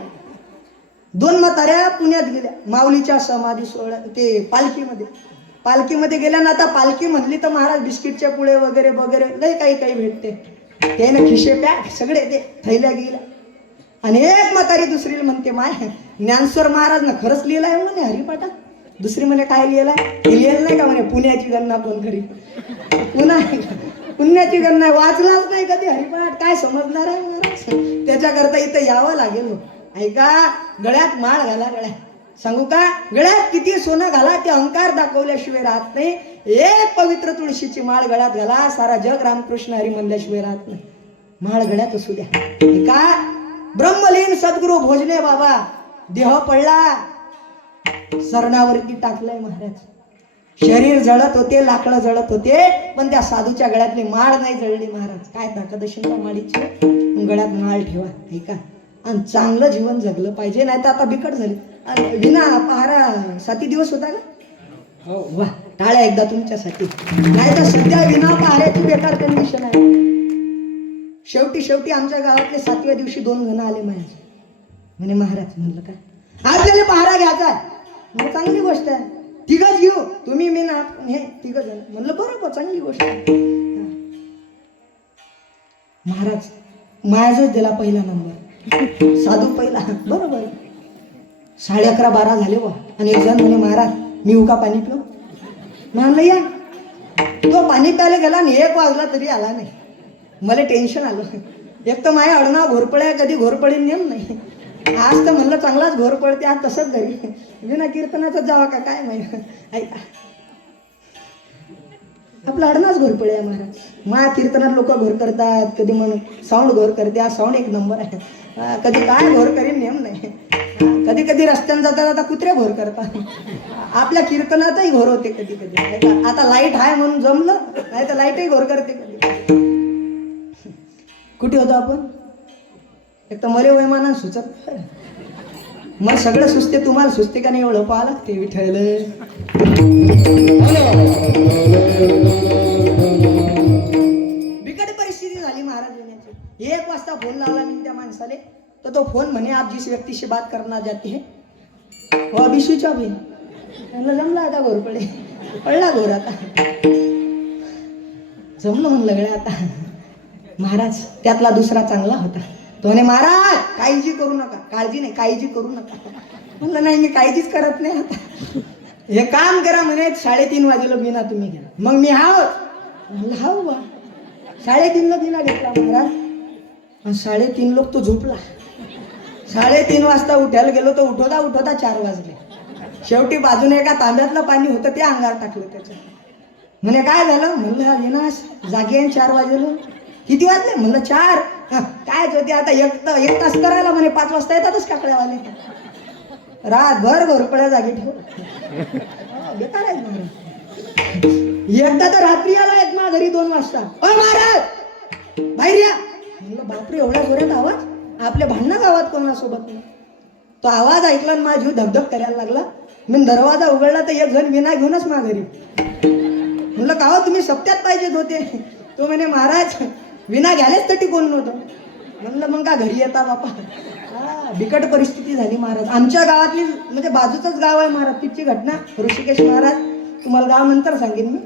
2 म्हाताऱ्या पुण्यात गेल्या माऊलीच्या समाधी सोहळ्या, ते पालखीमध्ये गेल्या ना. आता पालखी म्हणली तर महाराज बिस्किटचे पुळे वगैरे वगैरे लय काही काही भेटते. ते ना खिशे पॅक सगळे ते थैल्या गेल्या. आणि एक म्हातारी दुसरीला म्हणते, माय ज्ञानेश्वर महाराज ना खरंच लिहिलाय म्हणे हरिपाठात. दुसरी म्हणे काय लिहिलाय? लिहिलं नाही का म्हणे, पुण्याची गणना कोण करी. पुण्याची गणना वाचलाच नाही कधी हरिपाठ, काय समजणार आहे महाराज. त्याच्याकरता इथं यावं लागेल. ऐका, गळ्यात माळ घाला. गळ्यात सांगू का, गळ्यात किती सोनं घाला, ते अहंकार दाखवल्याशिवाय राहत नाही. एक पवित्र तुळशीची माळ गळ्यात घाला, सारा जग रामकृष्ण हरी म्हणल्याशिवाय राहत नाही. माळ गळ्यात असू द्या. ऐका, ब्रह्मलीन सद्गुरु भोजने बाबा देह पडला, सरणावरती टाकलंय महाराज. शरीर जळत होते, लाकडं जळत होते, पण त्या साधूच्या गळ्यातली माळ नाही जळली महाराज. काय ताकद असेल त्या माळीची, गळ्यात माळ ठेवा. ऐका, आणि चांगलं जीवन जगलं पाहिजे. नाही तर आता बिकट झाली. विना पहारा 7 दिवस होता का? हो वा, टाळ्या एकदा तुमच्यासाठी. नाही तर सध्या विना पहाऱ्याची बेकार कंडिशन आहे. शेवटी आमच्या गावातले 7व्या दिवशी 2 जण आले माझ्या म्हणे, महाराज म्हणलं काय आपल्याला पहारा घ्यायचा. चांगली गोष्ट आहे, 3घच घेऊ, तुम्ही मी ना हे 3 जण. म्हणलं बरोबर, चांगली गोष्ट आहे. महाराज माझाच दिला पहिला नंबर, साधू पहिला, बरोबर. 11:30-12 झाले वा. आणि एक जण म्हणे, महाराज मी येऊ का पाणी पिऊ? म्हणलं या. तो पाणी प्यायला गेला आणि 1 वाजला तरी आला नाही. मला टेन्शन आलं. एक तर माझ्या अडनाव घोरपळ्या, कधी घोरपळी नेम नाही. आज तर म्हणलं चांगलाच घोर पडते, आज तसंच घरी विना कीर्तनाचं जावा का काय माहिती. ऐका, आपला अडनाच घोर पडे महाराज. मा कीर्तनात लोक घोर करतात, कधी म्हणून साऊंड घोर करते. हा साऊंड एक नंबर आहे. कधी काय घोर करीन नेम नाही. कधी कधी रस्त्यानं जाता जाता कुत्रे घोर करतात. आपल्या कीर्तनातही घोर होते कधी कधी. आता लाईट आहे म्हणून जमलं, नाही तर लाईटही घोर करते कधी. कुठे होतो आपण? एक तर मले वयमानानं सुचत, मग सगळं सुचते, तुम्हाला सुचते का नाही एवढं पाहा लागते. विठ्ठल बिकट परिस्थिती झाली महाराज येण्याची. 1 वाजता फोन लावला मी त्या माणसाले, तर तो फोन म्हणे आप जिस व्यक्ति से बात करना जाते है वो अभी स्विच ऑफ है. त्यांना जमला आता घोरपडे, पडला घोर आता. जमलं म्हणलं गड्या आता. महाराज त्यातला दुसरा चांगला होता. तो म्हणे महाराज काळजी करू नका. काळजी नाही, काळजी करू नका. म्हणलं नाही, मी काळजीच करत नाही आता. हे काम करा म्हणे, 3:30 वाजेला बिना तुम्ही घ्या. मग मी हाव म्हणलं हाव बा. 3:30 बिना घेतला महाराज. 3:30 लोक तो झोपला. 3:30 वाजता उठायला गेलो तर उठवता 4 वाजले. शेवटी बाजूने एका तांब्यातलं पाणी होतं ते अंगावर टाकलं त्याच्या. म्हणे काय झालं? म्हणलं विनाश जागे 4 वाजेलो. किती वाजले? म्हणलं 4. कायच होते आता, एक तास करायला म्हणे 5 वाजता येतातच काकड्यावाले. रातभर घोरपड्या जागी ठेव. बेकार आहे म्हणून. एकदा तर रात्री आला एक मा घरी 2 वाजता. ओ महाराज बाहेर या. म्हणलं बापरे एवढ्या जोरात आवाज, आपल्या भांडणं गावात कोणासोबत नाही. तो आवाज ऐकला आणि माझा जीव धगधग करायला लागला. मी दरवाजा उघडला तर एक जण विना घेऊनच मा घरी. म्हणलं का हो तुम्ही सप्त्यात पाहिजेत होते. तो म्हणे महाराज विना घ्यायलाच तर कोण नव्हतं. म्हणलं मग का घरी येता बापा. बिकट परिस्थिती झाली महाराज. आमच्या गावातली म्हणजे बाजूचंच गाव आहे महाराज. तिची घटना ऋषिकेश महाराज, तुम्हाला गाव नंतर सांगेन मी.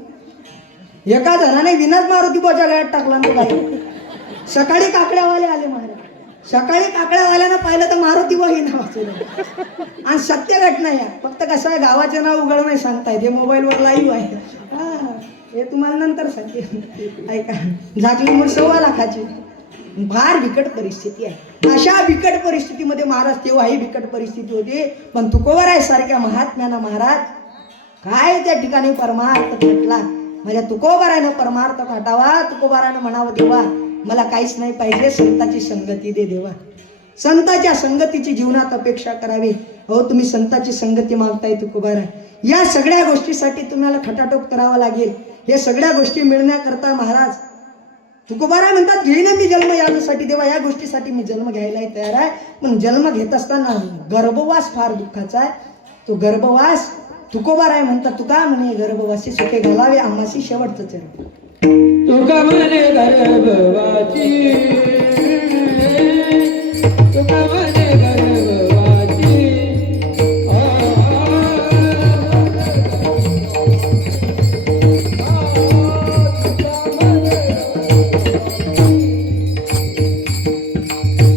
एका जणाने विनाच मारुती बोच्या गळ्यात टाकला तो बाई. सकाळी काकड्यावाले आले महाराज. सकाळी काकड्यावाल्यानं पाहिलं तर मारुती बाई नावाचं. आणि सत्य घटना या. फक्त कसं आहे गावाचे नाव उघड नाही सांगता येते, मोबाईलवर लाईव्ह आहे. हे तुम्हाला नंतर सांगते. ऐका, झाकली मूळ 1.25 लाखाची. फार बिकट परिस्थिती आहे. अशा बिकट परिस्थितीमध्ये महाराज, तेव्हाही बिकट परिस्थिती होती, पण तुकोबाराय सारख्या महात्म्यानं महाराज काय त्या ठिकाणी परमार्थ भेटला. माझ्या तुकोबारायनं परमार्थ खाटावा. तुकोबारायनं म्हणावं देवा मला काहीच नाही पाहिजे, संताची संगती दे देवा. संताच्या संगतीची जीवनात अपेक्षा करावी. हो तुम्ही संताची संगती मागताय तुकोबाराय. या सगळ्या गोष्टीसाठी तुम्हाला खटाटोप करावा लागेल. हे सगळ्या गोष्टी मिळण्याकरता महाराज तुकोबाराय म्हणतात घेईन मी जन्म यासाठी देवा. या गोष्टीसाठी मी जन्म घ्यायलाही तयार आहे. पण जन्म घेत असताना गर्भवास फार दुःखाचा आहे. तो गर्भवास तुकोबाराय म्हणतात तुका म्हणे गर्भवासी सुखे घालावे आम्हाशी शेवटचं चरण. तुका म्हणे गर्भवासी, तुका म्हणे गर्भवासी.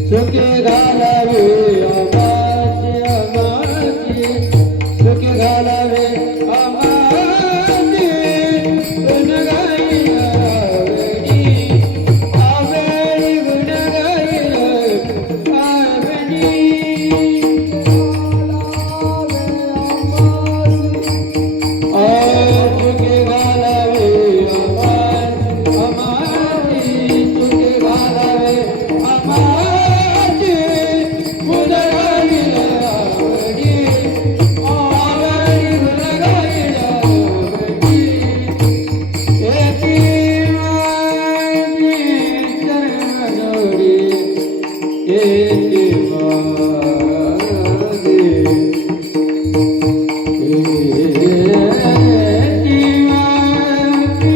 सुखे घालावे आमासी आमासी, सुखे घालावे आमासी. गुण गाईला आवडी, आवडी गुण गाईला आवडी. सुखे घालावे आमासी आमासी, सुखे घालावे आमासी. गुण गाईला आवडी, आवडी गुण गाईला आवडी. येती माझी चरणजोडी, येती माझी, येती माझी जन्मजोडी, येती माझी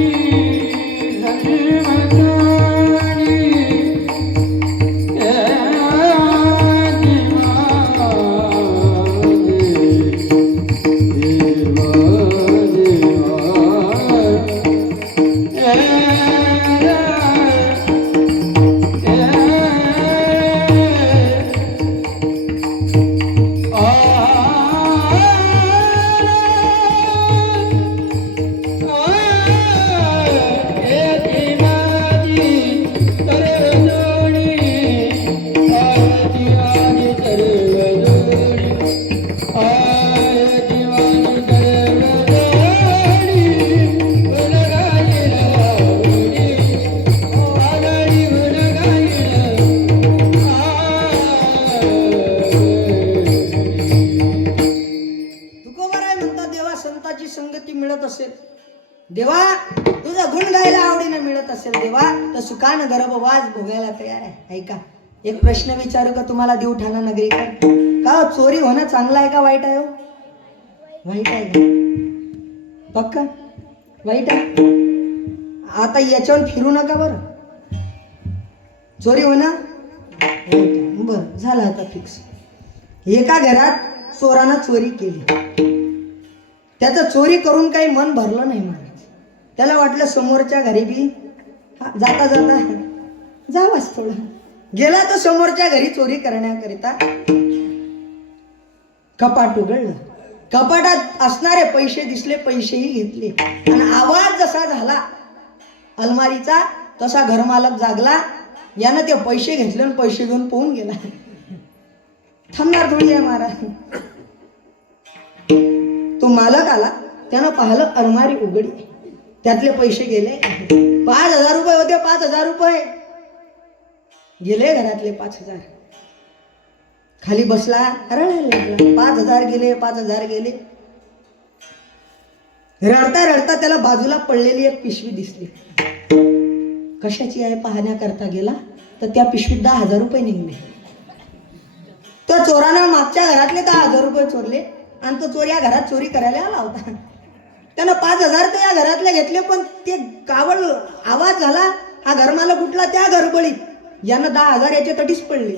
देवा तुझा गुण गायला आवडीनं मिळत असेल देवा तर सुखानं गर्भवास भोगायला तयार आहे. ऐका एक प्रश्न विचारू का तुम्हाला देवठाणा नगरीकर, का हो, चोरी होणं चांगलं आहे का वाईट आहे हो? वाईट आहे का? पक्का वाईट आहे. आता याच्यावर फिरू नका बरं. चोरी होणं वाईट आहे. बरं झालं आता फिक्स. एका घरात चोरानं चोरी केली. त्याचं चोरी करून काही मन भरलं नाही महाराज. त्याला वाटलं समोरच्या घरी बी जाता जाता जावाच थोडं. गेला तर समोरच्या घरी चोरी करण्याकरिता कपाट उघडलं. कपाटात असणारे पैसे दिसले, पैसेही घेतले आणि आवाज जसा झाला अलमारीचा तसा घरमालक जागला. यानं ते पैसे घेतले आणि पैसे घेऊन पळून गेला. थांबणार थोडी आहे महाराज. तो मालक आला, त्यानं पाहिलं अलमारी उघडी, त्यातले पैसे गेले. 5,000 रुपये होते. 5,000 रुपये गेले. घरातले 5,000 खाली बसला, रडायला लागला. 5,000 गेले, 5,000 गेले. रडता रडता त्याला बाजूला पडलेली एक पिशवी दिसली. कशाची आहे पाहण्याकरता गेला तर त्या पिशवीत 10,000 रुपये निघले. तर चोरानं मागच्या घरातले 10,000 रुपये चोरले आणि तो चोर या घरात चोरी करायला आला होता. त्यानं 5,000 तर या घरातले घेतले, पण ते कावड आवाज झाला हा घरमालक उठला त्या गडबडीत. यानं 10,000 याच्या तटीच पडले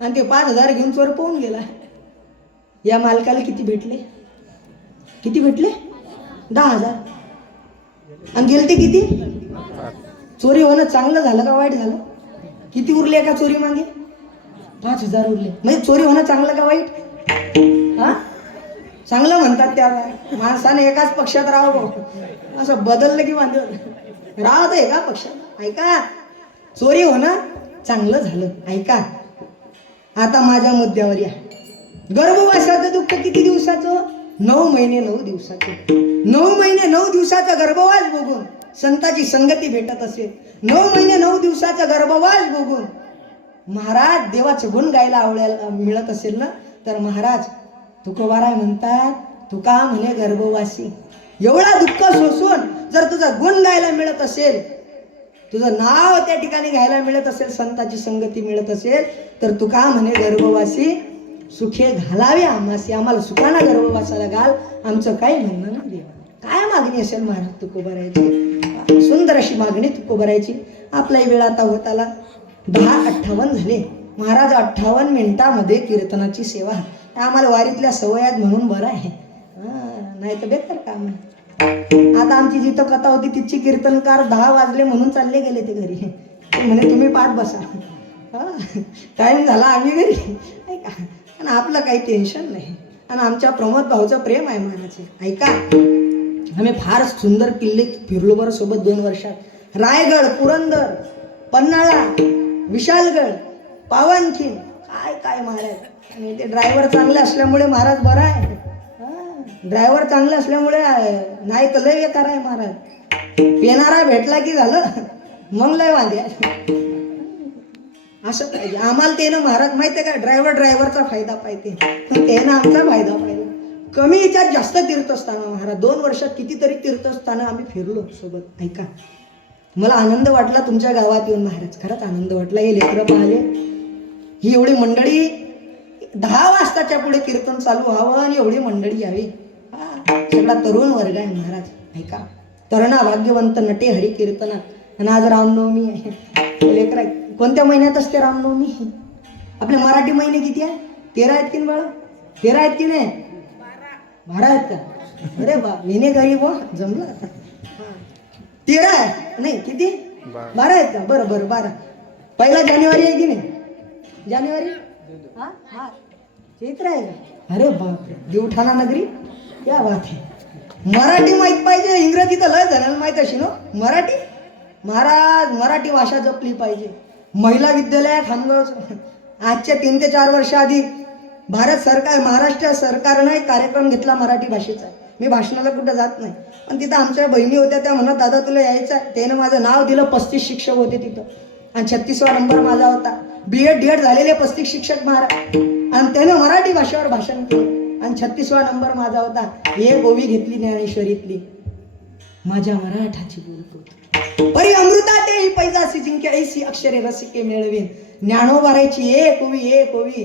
आणि ते 5,000 घेऊन चोर पळून गेला. या मालकाला किती भेटले? किती भेटले? 10,000. आणि गेले ते किती? चोरी होणं चांगलं झालं का वाईट झालं? किती उरले एका चोरी मागे? 5,000 उरले. म्हणजे चोरी होणं चांगलं का वाईट? हा चांगलं म्हणतात त्या माणसाने एकाच पक्षात राहावं. असं बदललं की बांधव राहत एका पक्षात. ऐका चोरी होणं चांगलं झालं. ऐका आता माझ्या मुद्द्यावर या. गर्भवासाचं दुःख किती दिवसाचं? 9 महिने 9 दिवसाचं. 9 महिने 9 दिवसाचा गर्भवास बघून संताची संगती भेटत असेल. 9 महिने 9 दिवसाचा गर्भवास बघून महाराज देवाचे गुण गायला आवडायला मिळत असेल ना, तर महाराज तुकोबाराय म्हणतात, तुका म्हणे गर्भवासी. एवढा दुःख सोसून जर तुझा गुण गायला मिळत असेल, तुझं नाव त्या ठिकाणी घ्यायला मिळत असेल, संताची संगती मिळत असेल, तर तुका म्हणे गर्भवासी सुखे घालावे आम्हासी. आम्हाला सुखाना गर्भवासाला घाल. आमचं काही म्हणणं नाही देवा. काय मागणी असेल महाराज तुकोबारायची? सुंदर अशी मागणी तुकोबारायची. आपलाही वेळ आता होत आला. 10:58 झाले. महाराज 58 मिनिटामध्ये कीर्तनाची सेवा. आम्हाला वारीतल्या सवयात म्हणून बरं आहे, नाही तर बेकार काम आहे. आता आमची जिथं कथा होती तिथची कीर्तनकार 10 वाजले म्हणून चालले गेले ते घरी. ते म्हणे तुम्ही पाच बसा, टाइम झाला आम्ही घरी. ऐका आणि आपलं काही टेन्शन नाही आणि आमच्या प्रमोद भाऊचं प्रेम आहे महाराज. ऐका आम्ही फार सुंदर किल्ले फिरलो बरं सोबत 2 वर्षात. रायगड, पुरंदर, पन्हाळा, विशालगड, पावनखिंड, काय काय महाराज. आणि ते ड्रायव्हर चांगले असल्यामुळे महाराज बरा आहे. ड्रायव्हर चांगले असल्यामुळे नाही तर लय बेकार आहे महाराज. पेनारा भेटला की झालं मग लय वांद्या. असं पाहिजे आम्हाला. ते ना महाराज माहिती आहे का, ड्रायव्हरचा फायदा पाहिजे, ते ना आमचा फायदा पाहिजे. कमी याच्यात जास्त तीर्थस्थानं महाराज. 2 वर्षात कितीतरी तीर्थस्थानं आम्ही फिरलो सोबत. ऐका मला आनंद वाटला तुमच्या गावात येऊन महाराज. खरंच आनंद वाटला. हे लेकरं पाहिले, ही एवढी मंडळी. 10 वाजताच्या पुढे कीर्तन चालू व्हावं आणि एवढी मंडळी यावी. सगळा तरुण वर्ग आहे महाराज. ऐका तरुणा भाग्यवंत नटे हरी कीर्तनात. आणि आज रामनवमी आहे. लेकरा कोणत्या महिन्यात असते रामनवमी? आपले मराठी महिने किती आहे? 13 आहेत की नाही बाळा? 13 आहेत की नाही? 12 आहेत का? अरे बा विने गरीब हो जमलं. 13 आहे नाही किती? 12 आहेत का? बरं बरं 12. 1 जानेवारी आहे की नाही? जानेवारी हा चैत्र आहे का? अरे बापरे देवठाणा नगरी क्या बात आहे. मराठी माहित पाहिजे. इंग्रजी तर लय जणांना माहित अशी ना. मराठी महाराज मराठी भाषा जपली पाहिजे. महिला विद्यालय खामगावचं आजच्या 3 ते 4 वर्ष आधी भारत सरकार महाराष्ट्र सरकारनं एक कार्यक्रम घेतला मराठी भाषेचा. मी भाषणाला कुठं जात नाही, पण तिथं आमच्या बहिणी होत्या. त्या म्हणत दादा तुला यायचं आहे. त्यानं माझं नाव दिलं. 35 शिक्षक होते तिथं आणि 36वा नंबर माझा होता. BEd DEd झालेले 35 शिक्षक महाराज. आणि त्यानं मराठी भाषेवर भाषण केलं आणि 36वा नंबर माझा होता. एक ओवी घेतली ज्ञानेश्वरीतली. माझ्या मराठाची बोलतो परी अमृता ते पैजासी जिंके ऐसी अक्षरे रसिके मिळवीन. ज्ञानोबारायची एक ओवी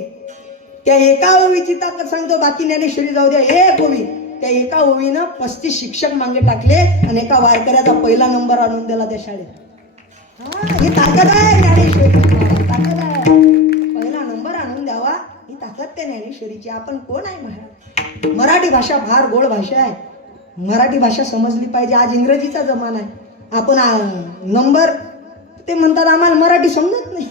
त्या एका ओवीची ताकद सांगतो, बाकी ज्ञानेश्वरी जाऊ द्या. एक ओवी, त्या एका ओवीनं 35 शिक्षक मागे टाकले आणि एका वारकऱ्याचा पहिला नंबर आणून दिला त्या शाळेत. ही ताकद आहे ज्ञानेश्वरी, ताकद आहे. पहिला नंबर आणून द्यावा ही ताकद त्या ज्ञानेश्वरीची. आपण कोण आहे महाराज? मराठी भाषा फार गोड भाषा आहे. मराठी भाषा समजली पाहिजे. आज इंग्रजीचा जमाना आहे. आपण नंबर ते म्हणतात आम्हाला मराठी समजत नाही.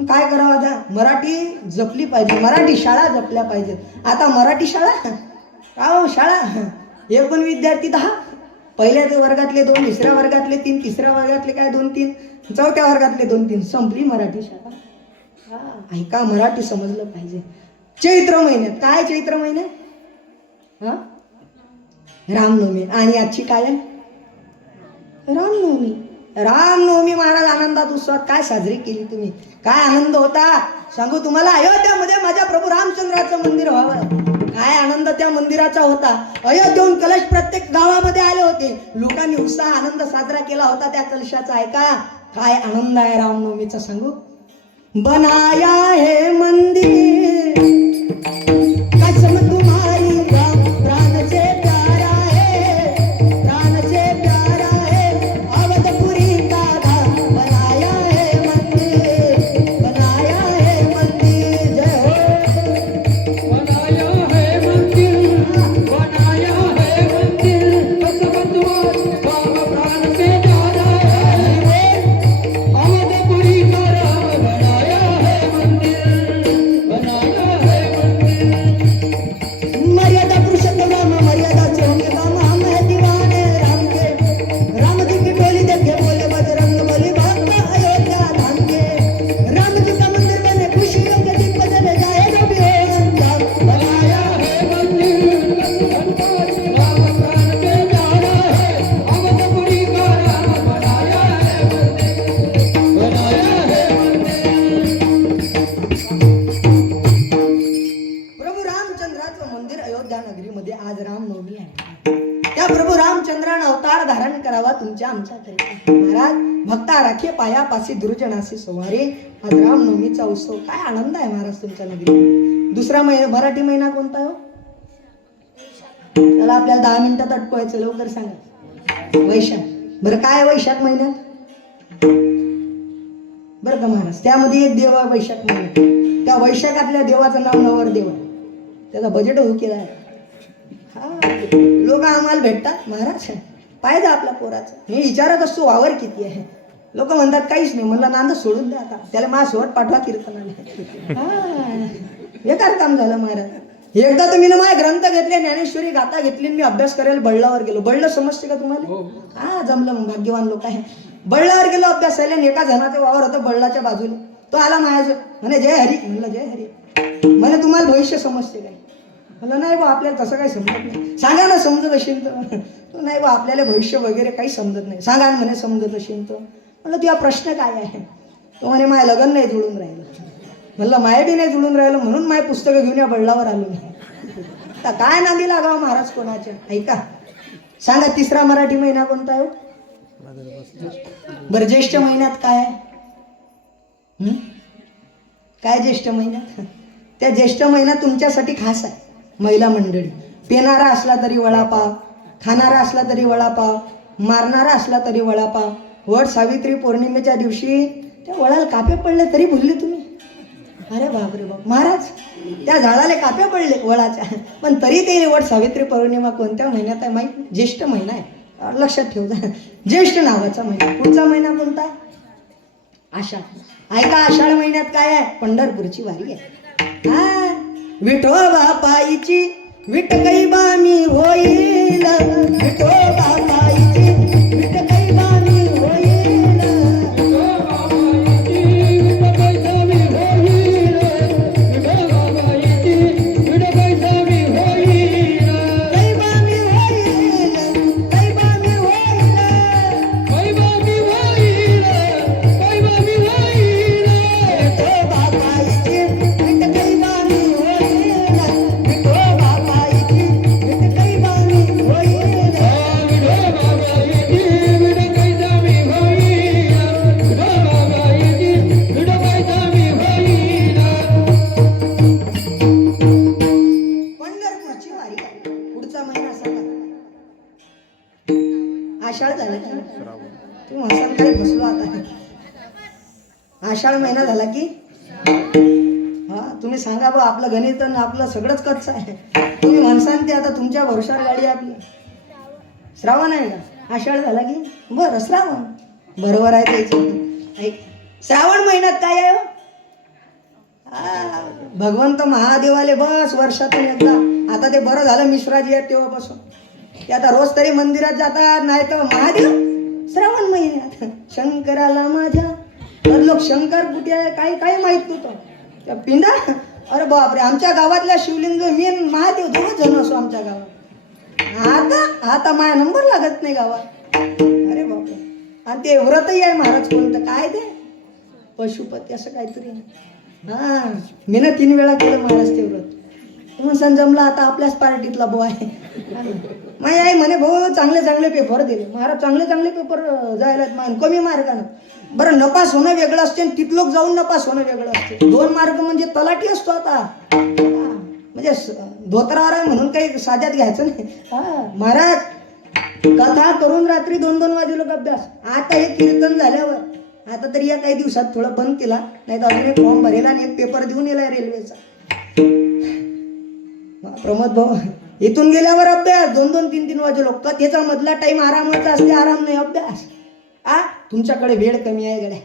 काय करावं आता? मराठी जपली पाहिजे, मराठी शाळा जपल्या पाहिजेत. आता मराठी शाळा का हो शाळा, एकूण विद्यार्थी 10, पहिल्या वर्गातले 2, दुसऱ्या वर्गातले 3, तिसऱ्या वर्गातले काय 2-3, चौथ्या वर्गातले 2-3, संपली मराठी शाळा. ऐका, मराठी समजलं पाहिजे. चैत्र महिन्यात काय, चैत्र महिन्यात रामनवमी. आणि आजची काय आहे? रामनवमी. रामनवमी महाराज आनंदात उत्सवात काय साजरी केली तुम्ही? काय आनंद होता सांगू तुम्हाला. अयोध्यामध्ये माझ्या प्रभू रामचंद्राचं मंदिर व्हावं, काय आनंद त्या मंदिराचा होता. अयोध्येहून कलश प्रत्येक गावामध्ये आले होते. लोकांनी उत्साह आनंद साजरा केला होता त्या कलशाचा. ऐका काय आनंद आहे रामनवमीचा सांगू. बनाया है मंदिर कसम तुम्हारी राम प्राण से प्यारा है, प्राण से प्यारा है अवधपुरी का धाम. बनाया है मंदिर, बनाया है मंदिर. जय हो. बनाया है मंदिर, बनाया है मंदिर कसम तुम्हारी राम प्राण से प्यारा है अवधपुरी का राम. बनाया है मंदिर, बनाया है मंदिर. मर्यादा पुरुषोत्तम राम, मर्यादा से होंगे काम. हम है दीवाने राम के, राम जी की डोली देखे बोले बजरंग बली भक्त अयोध्या धाम के. राम जी का मंदिर बने खुशियों के दीप बदले जाए जो भी हो अंजाम. बनाया है मंदिर कसम तुम्हारी राम प्राण से प्यारा है अवधपुरी का राम. बनाया है मंदिर, बनाया है मंदिर. प्रभू रामचंद्राचं मंदिर अयोध्या नगरीमध्ये आज रामनवमी आहे. त्या प्रभू रामचंद्रानं अवतार धारण करावा तुमच्या आमच्या करिता. महाराज भक्ता राखे पायापासी दुर्जनासी सवारे. आज रामनवमीचा उत्सव काय आनंद आहे महाराज तुमच्या नगरीत. दुसरा महिना मराठी महिना कोणता आहे हो? चला आपल्याला 10 मिनिटात अटकवायचं, लवकर सांगा. वैशाख. बरं काय वैशाख महिन्यात बरं का महाराज, त्यामध्ये एक देव आहे वैशाख महिन्यात. त्या वैशाखातल्या देवाचं नाव नवरदेव आहे. त्याचा बजेट हो केला आहे. लोक आम्हाला भेटतात महाराज पाहिजे आपल्या पोराचं. हे विचारत असतो वावर किती आहे. लोक म्हणतात काहीच नाही. म्हणलं नांद सोडून द्या आता, त्याला माझ्यासोबत पाठवा कीर्तनाला. बेकार काम झालं महाराज. एकदा तर मी ना माझे ग्रंथ घेतले, ज्ञानेश्वरी गाथा घेतली, मी अभ्यास करायला बळलावर गेलो. बळलं समजते का तुम्हाला? जमलं मग, भाग्यवान लोक आहे. बळलावर गेलो अभ्यासायला. एका जणाचे वावर होतं बळलाच्या बाजूला. तो आला माझ्या म्हणे जय हरी. म्हणलं जय हरी. म्हणे तुम्हाला भविष्य समजते काय? म्हणलं नाही बा आपल्याला तसं काही समजत नाही. सांगा ना समजत असेल तर. नाही बा आपल्याला भविष्य वगैरे काही समजत नाही. सांगा ना म्हणे समजत असेल तर. म्हणलं तुझा प्रश्न काय आहे? तो म्हणे माय लग्न नाही जुळून राहिलं. म्हणलं माय बी नाही जुळून राहिलं म्हणून माय पुस्तकं घेऊन या बळलावर आलो नाही. तर काय नांदी लागावं महाराज कोणाच्या. ऐका सांगा तिसरा मराठी महिना कोणता आहे? बरं ज्येष्ठ महिन्यात काय आहे? काय ज्येष्ठ महिन्यात? त्या ज्येष्ठ महिना तुमच्यासाठी खास आहे. महिला मंडळी पिणारा असला तरी वडापाव, खाणारा असला तरी वडापाव, मारणारा असला तरी वडापाव. वड सावित्री पौर्णिमेच्या दिवशी त्या वडाला कापे पडले तरी भुलले तुम्ही. अरे बापरे बाप महाराज, त्या झाडाला कापे पडले वडाच्या, पण तरी ते वड सावित्री पौर्णिमा कोणत्या महिन्यात आहे माहिती? ज्येष्ठ महिना आहे. लक्षात ठेवता. ज्येष्ठ नावाचा महिना. पुढचा महिना कोणता? आषाढ. ऐका आषाढ महिन्यात काय आहे? पंढरपूरची वारी आहे. विठोबा पायीची विटकई बामी होईल. विठोबा पायीची विटकई बामी होईल. विठोबा तुम्ही म्हणसान काही फसलो आता. आषाढ महिना झाला की हा तुम्ही सांगा बा आपलं गणित आणि आपलं सगळंच कच्चं आहे. तुम्ही म्हणसान ते आता तुमच्या भरोशावर गाडी आपली. श्रावण आहे का? आषाढ झाला की बरं श्रावण बरोबर आहे त्याचं. ऐक श्रावण महिन्यात काय आहे हो? भगवंत महादेवाले बस वर्षातून एकदा. आता ते बरं झालं मिश्राजी आहेत तेव्हापासून ते आता रोज तरी मंदिरात जातात. नाही तर महादेव श्रावण महिन्यात शंकराला माझ्या तर लोक शंकर कुठे आहे काही काही माहित नव्हतं. त्या पिंडा अरे बापरे आमच्या गावातल्या शिवलिंग मी आणि महादेव दोघं जण असो आमच्या गावात. आता आता माझा नंबर लागत नाही गावात. अरे बापरे आणि ते व्रतही आहे महाराज कोणतं काय ते पशुपती असं काहीतरी. हा मी ना 3 वेळा केलं महाराज ते व्रत. मग संजमला आता आपल्याच पार्टीतला बो आहे. माझी आई म्हणे भाऊ चांगले चांगले पेपर दिले. महाराज चांगले चांगले पेपर जायला कमी मार्कानं. बरं नपास होणं वेगळं असते आणि तिथलोक जाऊन नपास होणं वेगळं असते. 2 मार्क म्हणजे तलाठी असतो आता. म्हणजे धोत्रावर आहे म्हणून काही साध्यात घ्यायचं नाही. हा महाराज कथा करून रात्री 2-2 वाजे लोक अभ्यास. आता हे कीर्तन झाल्यावर आता तरी या काही दिवसात थोडं बंद केला. नाही तर अजून एक फॉर्म भरेला आणि एक पेपर देऊन येला रेल्वेचा. प्रमोद भाऊ इथून गेल्यावर अभ्यास 2-2, 3-3 वाजे लोक. कथेचा मधला टाइम आरामाचा असते. आराम नाही अभ्यास. तुमच्याकडे वेळ कमी आहे गड्या.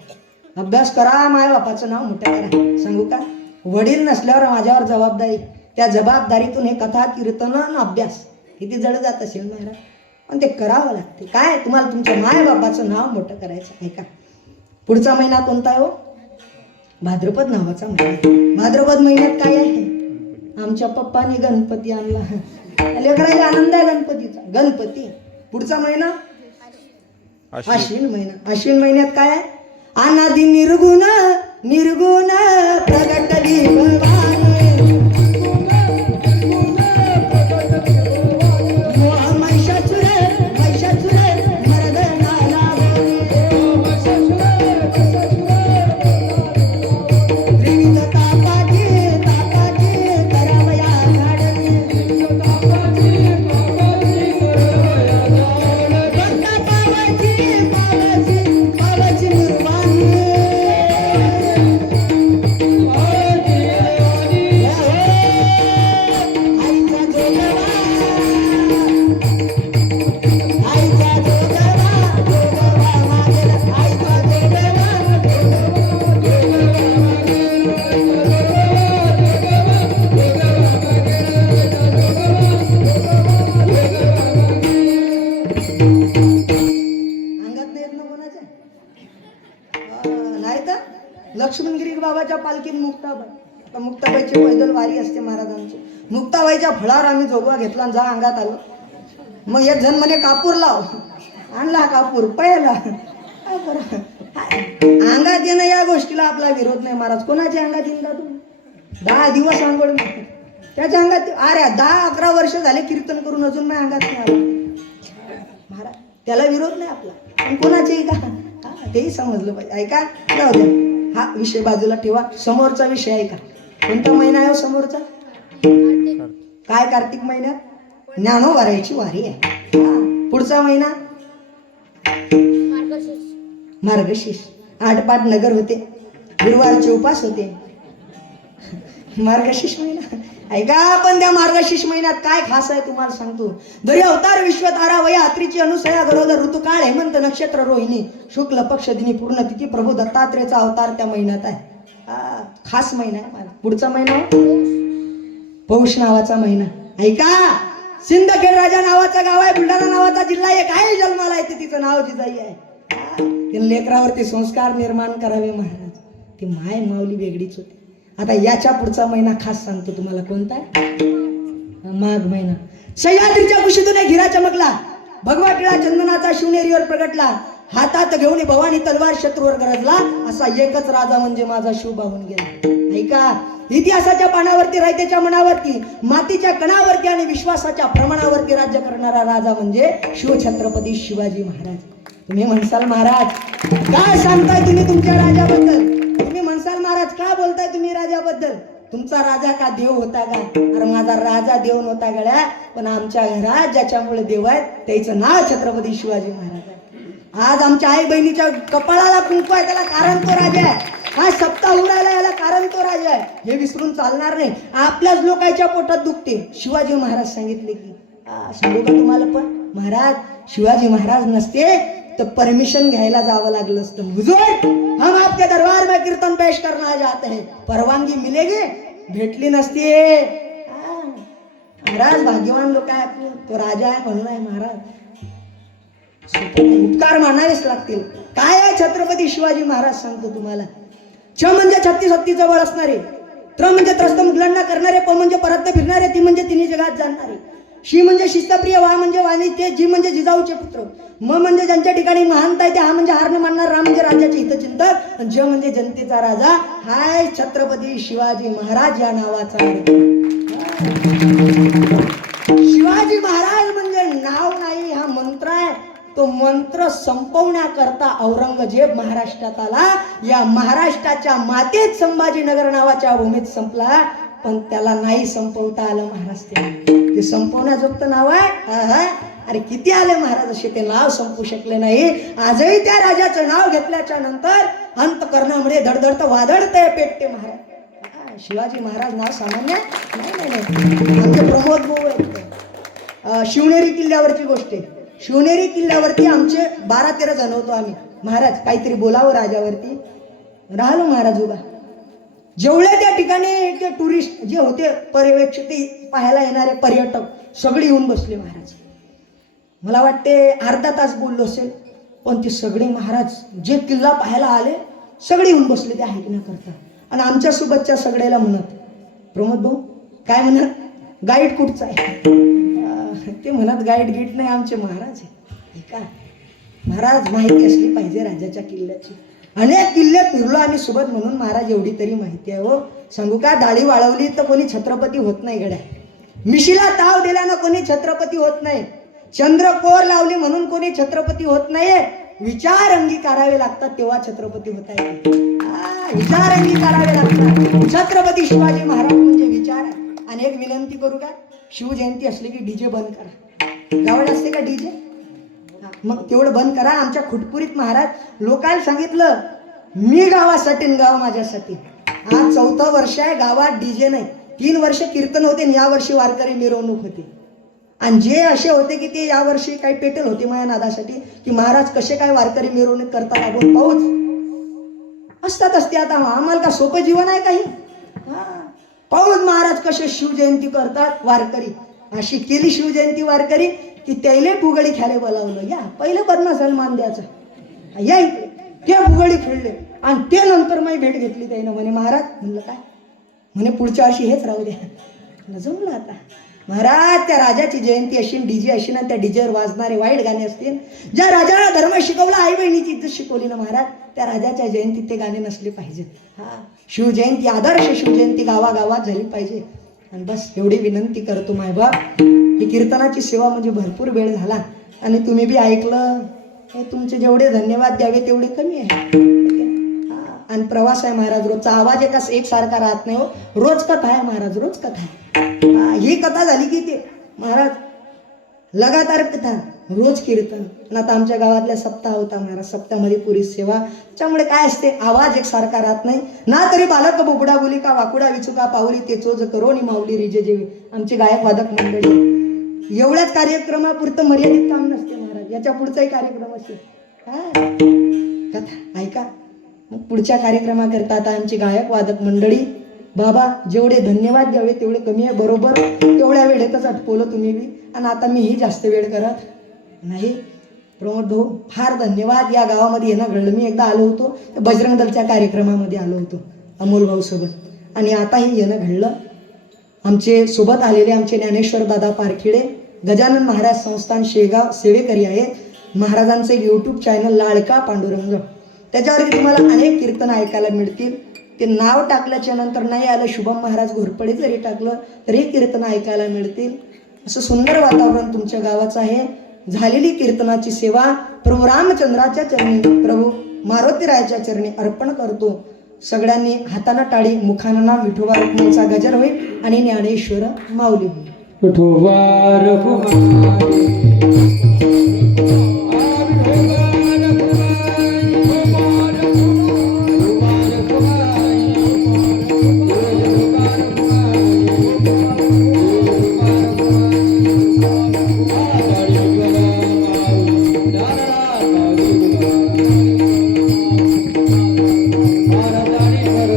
अभ्यास करा माय बापाचं नाव मोठं करा. सांगू का वडील नसल्यावर माझ्यावर जबाबदारी. त्या जबाबदारीतून हे कथा कीर्तन आणि अभ्यास किती जड जात असेल महाराज पण ते करावं लागते. काय तुम्हाला तुमच्या माय बापाचं नाव मोठं करायचं आहे का. पुढचा महिना कोणता आहे हो? भाद्रपद नावाचा महिना. भाद्रपद महिन्यात काय आहे? आमच्या पप्पाने गणपती आणला. लेकराला आनंद आहे गणपतीचा. गणपती. पुढचा महिना आश्विन महिना. आश्विन महिन्यात काय आहे? अनादि निर्गुण निर्गुण प्रगटली भवानी लक्ष्मणगिरी बाबाच्या पालखीत मुक्ताबाई. मुक्ताबाईची पैदल वारी असते महाराजांची. मुक्ताबाईच्या फळावर आम्ही जोगवा घेतला जा अंगात आलो. मग एक जण म्हणे कापूर लाव. आणला कापूर पहिला. अंगात येणं या गोष्टीला आपला विरोध नाही महाराज. कोणाच्या अंगात येईन का तुम्ही? 10 दिवस आंघोळ त्याच्या अंगात. अरे 10-11 वर्ष झाले कीर्तन करून अजून माझ्या अंगात नाही आला महाराज. त्याला विरोध नाही आपला. पण कोणाचे का तेही समजलं पाहिजे. ऐका जाऊ द्या हा विषय बाजूला ठेवा. समोरचा विषय आहे का? कोणता महिना आहे समोरचा? काय कार्तिक महिन्यात ज्ञानोबारायची वारी आहे. पुढचा महिना मार्गशीर्ष. 8-5 नगर होते. गुरुवारचे उपास होते. मार्गशीर्ष महिना ऐका. पण त्या मार्गशीर्ष महिन्यात काय खास आहे तुम्हाला सांगतो. दरी अवतार विश्वतारा वया अत्रीची अनुसया गरोदर ऋतुकाळ हेमंत नक्षत्र रोहिणी शुक्ल पक्ष दिनी पूर्ण तिथी प्रभू दत्तात्रेयचा अवतार त्या महिन्यात आहे. खास महिना आहे. पुढचा महिना पौष नावाचा महिना. ऐका सिंदखेड राजा नावाचा गाव आहे. बुलढाणा नावाचा जिल्हा आहे. काय जन्माला येते तिचं नाव जिजाई आहे. लेकरावरती संस्कार निर्माण करावे महाराज. ती माय माऊली वेगळीच होती. आता याच्या पुढचा महिना खास सांगतो तुम्हाला कोणता आहे? माघ महिना. सह्याद्रीच्या कुशीतून एक हिरा चमकला. भगवा टिळा चंदनाचा शिवनेरीवर प्रगटला. हातात घेऊन भवानी तलवार शत्रूवर गरजला. असा एकच राजा म्हणजे माझा शिव बाहून गेला. ऐका इतिहासाच्या पानावरती रायतेच्या मनावरती मातीच्या कणावरती आणि विश्वासाच्या प्रमाणावरती राज्य करणारा राजा म्हणजे शिवछत्रपती शिवाजी महाराज. तुम्ही म्हणसाल महाराज काय सांगताय तुम्ही तुमच्या राजाबद्दल? तुम्ही म्हणसाल महाराज का बोलताय तुम्ही राजाबद्दल? तुमचा राजा का देव होता का? अरे माझा राजा देव नव्हता गड्या. पण आमच्या घरात ज्याच्यामुळे देव आहेत त्याचं नाव छत्रपती शिवाजी महाराज आहे. आज आमच्या आई बहिणीच्या कपाळाला कुंकू आहे, त्याला कारण तो राजा आहे. हा सप्ताह उरायला याला कारण तो राजा आहे, हे विसरून चालणार नाही. आपल्याच लोकांच्या पोटात दुखते. शिवाजी महाराज सांगितले की सांगू का तुम्हाला, पण महाराज शिवाजी महाराज नसते तर परमिशन घ्यायला जावं लागलं असतं. हुजूर हम आपके दरबार में कीर्तन पेश करना चाहते हैं, परवानगी मिलेगी, भेटली नसती. महाराज भाग्यवान लोक आहे आपले, तो राजा आहे म्हणून आहे महाराज. उपकार मानावेच लागतील. काय आहे छत्रपती शिवाजी महाराज सांगतो तुम्हाला. छ म्हणजे 36 हत्तीचं बळ असणारे, त्र म्हणजे त्रस्त मुघलांना करणारे, प म्हणजे परत फिरणारे, ती म्हणजे तिन्ही जगात जाणणारे, शी म्हणजे शिस्तप्रिय, वा म्हणजे वाणी ते, जी म्हणजे जिजाऊचे पुत्र, म म्हणजे ज्यांच्या ठिकाणी महानता आहे ते, हा म्हणजे हार न मानणार, रा म्हणजे राज्याचे हितचिंतक, ज म्हणजे जनतेचा राजा. हाय छत्रपती शिवाजी महाराज या नावाचा. शिवाजी महाराज म्हणजे नाव नाही, हा मंत्र आहे. तो मंत्र संपवण्याकरता औरंगजेब महाराष्ट्रात आला. या महाराष्ट्राच्या मातेत संभाजीनगर नावाच्या भूमीत संपला, पण त्याला नाही संपवता आलं महाराज. ते संपवण्याजोगतं नाव आहे. अरे किती आले महाराज असे ते नाव संपू शकले नाही. आजही त्या राजाचं नाव घेतल्याच्या नंतर अंतकरणामध्ये धडधडतं वादळतंय पेटते महाराज. शिवाजी महाराज नाव सामान्य नाही. आमचे प्रमोद भाऊ आहेत. शिवनेरी किल्ल्यावरची गोष्ट आहे. शिवनेरी किल्ल्यावरती आमचे 12-13 जण होतो आम्ही. महाराज काहीतरी बोलावं राजावरती, राहिलो महाराज उभा. जेवढे त्या ठिकाणी ते टुरिस्ट जे होते, पर्यवेक्षक, ते पाहायला येणारे पर्यटक सगळे येऊन बसले महाराज. मला वाटते अर्धा तास बोललो असेल, पण ते सगळे महाराज जे किल्ला पाहायला आले सगळे येऊन बसले ते ऐकण्याकरता. आणि आमच्या सोबतच्या सगळ्याला म्हणत, प्रमोद भाऊ काय म्हणत, गाईड कुठचा आहे. ते म्हणत गाईड गीट नाही, आमचे महाराज आहे. का महाराज माहिती असली पाहिजे राजाच्या किल्ल्याची. अनेक किल्ले फिरलो आम्ही सोबत, म्हणून महाराज एवढी तरी माहिती आहे. हो सांगू का, डाळी वाळवली तर कोणी छत्रपती होत नाही गड्या. मिशीला ताव दिल्यानं कोणी छत्रपती होत नाही. चंद्रकोर लावली म्हणून कोणी छत्रपती होत नाही. विचार अंगीकारावे लागतात तेव्हा छत्रपती होता येते. विचार अंगीकारावे लागतात. छत्रपती शिवाजी महाराज म्हणजे विचार आहे. आणि एक विनंती करू का, शिवजयंती असली की डीजे बंद करा. गावात असते का डीजे, मग तेवढं बंद करा. आमच्या खुटपुरीत महाराज लोकांना सांगितलं, मी गावासाठी गाव माझ्यासाठी. आज 4थं वर्ष आहे, गावात डीजे नाही. 3 वर्ष कीर्तन होते, या वर्षी वारकरी मिरवणूक होती. आणि जे असे होते की ते यावर्षी काही पेटेल होते माझ्या नादासाठी, की महाराज कसे काय वारकरी मिरवणूक करतात, आपण पाऊस असतात असते. आता आम्हाला का सोपं जीवन आहे काही. पाऊस महाराज कसे शिवजयंती करतात वारकरी. अशी केली शिवजयंती वारकरी की त्याला फुगडी खेळायला बोलावलं. या पहिलं बदना सलमान द्यायचं, या इकडे. ते फुगडी खेळले आणि ते नंतर मी भेट घेतली त्यानं. म्हणे महाराज, म्हणलं काय, म्हणे पुढच्या वर्षी हेच राहू द्या. जमलं आता महाराज. त्या राजाची जयंती अशी, डीजे अशी ना, त्या डीजेवर वाजणारे वाईट गाणे असतील. ज्या राजाला धर्म शिकवला, आई बहिणीची इज्जत शिकवली ना महाराज, त्या राजाच्या जयंतीत ते गाणे नसले पाहिजेत. शिवजयंती, आदर्श शिवजयंती गावागावात झाली पाहिजे. आणि बस एवढी विनंती करतो माय बाप. ही कीर्तनाची सेवा म्हणजे भरपूर वेळ झाला आणि तुम्ही बी ऐकलं. हे तुमचे जेवढे धन्यवाद द्यावे तेवढे कमी आहे. आणि प्रवास आहे महाराज, रोजचा आवाज एकसारखा राहत नाही. हो रोज कथा आहे महाराज, रोज कथा आहे. ही कथा झाली की ते महाराज लगातार कथा, रोज कीर्तन. आणि आता आमच्या गावातल्या सप्ताह होता महाराज. सप्ताहामध्ये पुरी सेवा. त्याच्यामुळे काय असते, आवाज एकसारखा राहत नाही ना. तरी बालक बोबडा बोली का, वाकुडा विचुका पावली, ते चोज करोनी माऊली रिजे जेवी. आमचे गायक वादक मंडळी. एवढ्याच कार्यक्रमापुरतं मर्यादित काम नसते महाराज, याच्या पुढचाही कार्यक्रम असेल. कथा ऐका. मग पुढच्या कार्यक्रमाकरता आता आमची गायक वादक मंडळी. बाबा जेवढे धन्यवाद द्यावे तेवढे कमी आहे. बरोबर तेवढ्या वेळेतच अटकवलं तुम्ही बी. आणि आता मीही जास्त वेळ करत नाही. प्रमोद भाऊ फार धन्यवाद. या गावामध्ये येणं घडलं. मी एकदा आलो होतो बजरंग दलच्या कार्यक्रमामध्ये आलो होतो अमोल भाऊ सोबत, आणि आताही येणं घडलं. आमचे सोबत आलेले आमचे ज्ञानेश्वर दादा पारखिडे, गजानन महाराज संस्थान शेगाव सेवेकरी आहेत. महाराजांचं यूट्यूब चॅनल लाडका पांडुरंग, त्याच्यावरती तुम्हाला अनेक कीर्तन ऐकायला मिळतील. ते नाव टाकल्याच्या नंतर नाही आलं शुभम महाराज घोरपडे जरी टाकलं तरी कीर्तन ऐकायला मिळतील. असं सुंदर वातावरण तुमच्या गावाचं आहे. झालेली कीर्तनाची सेवा प्रभू रामचंद्राच्या चरणी, प्रभू मारुतीरायाच्या चरणी अर्पण करतो. सगळ्यांनी हाताना टाळी, मुखानं नाम विठोबा रुक्माईचा गजर होईल आणि ज्ञानेश्वर माऊली होईल. विठोबा रुक्माई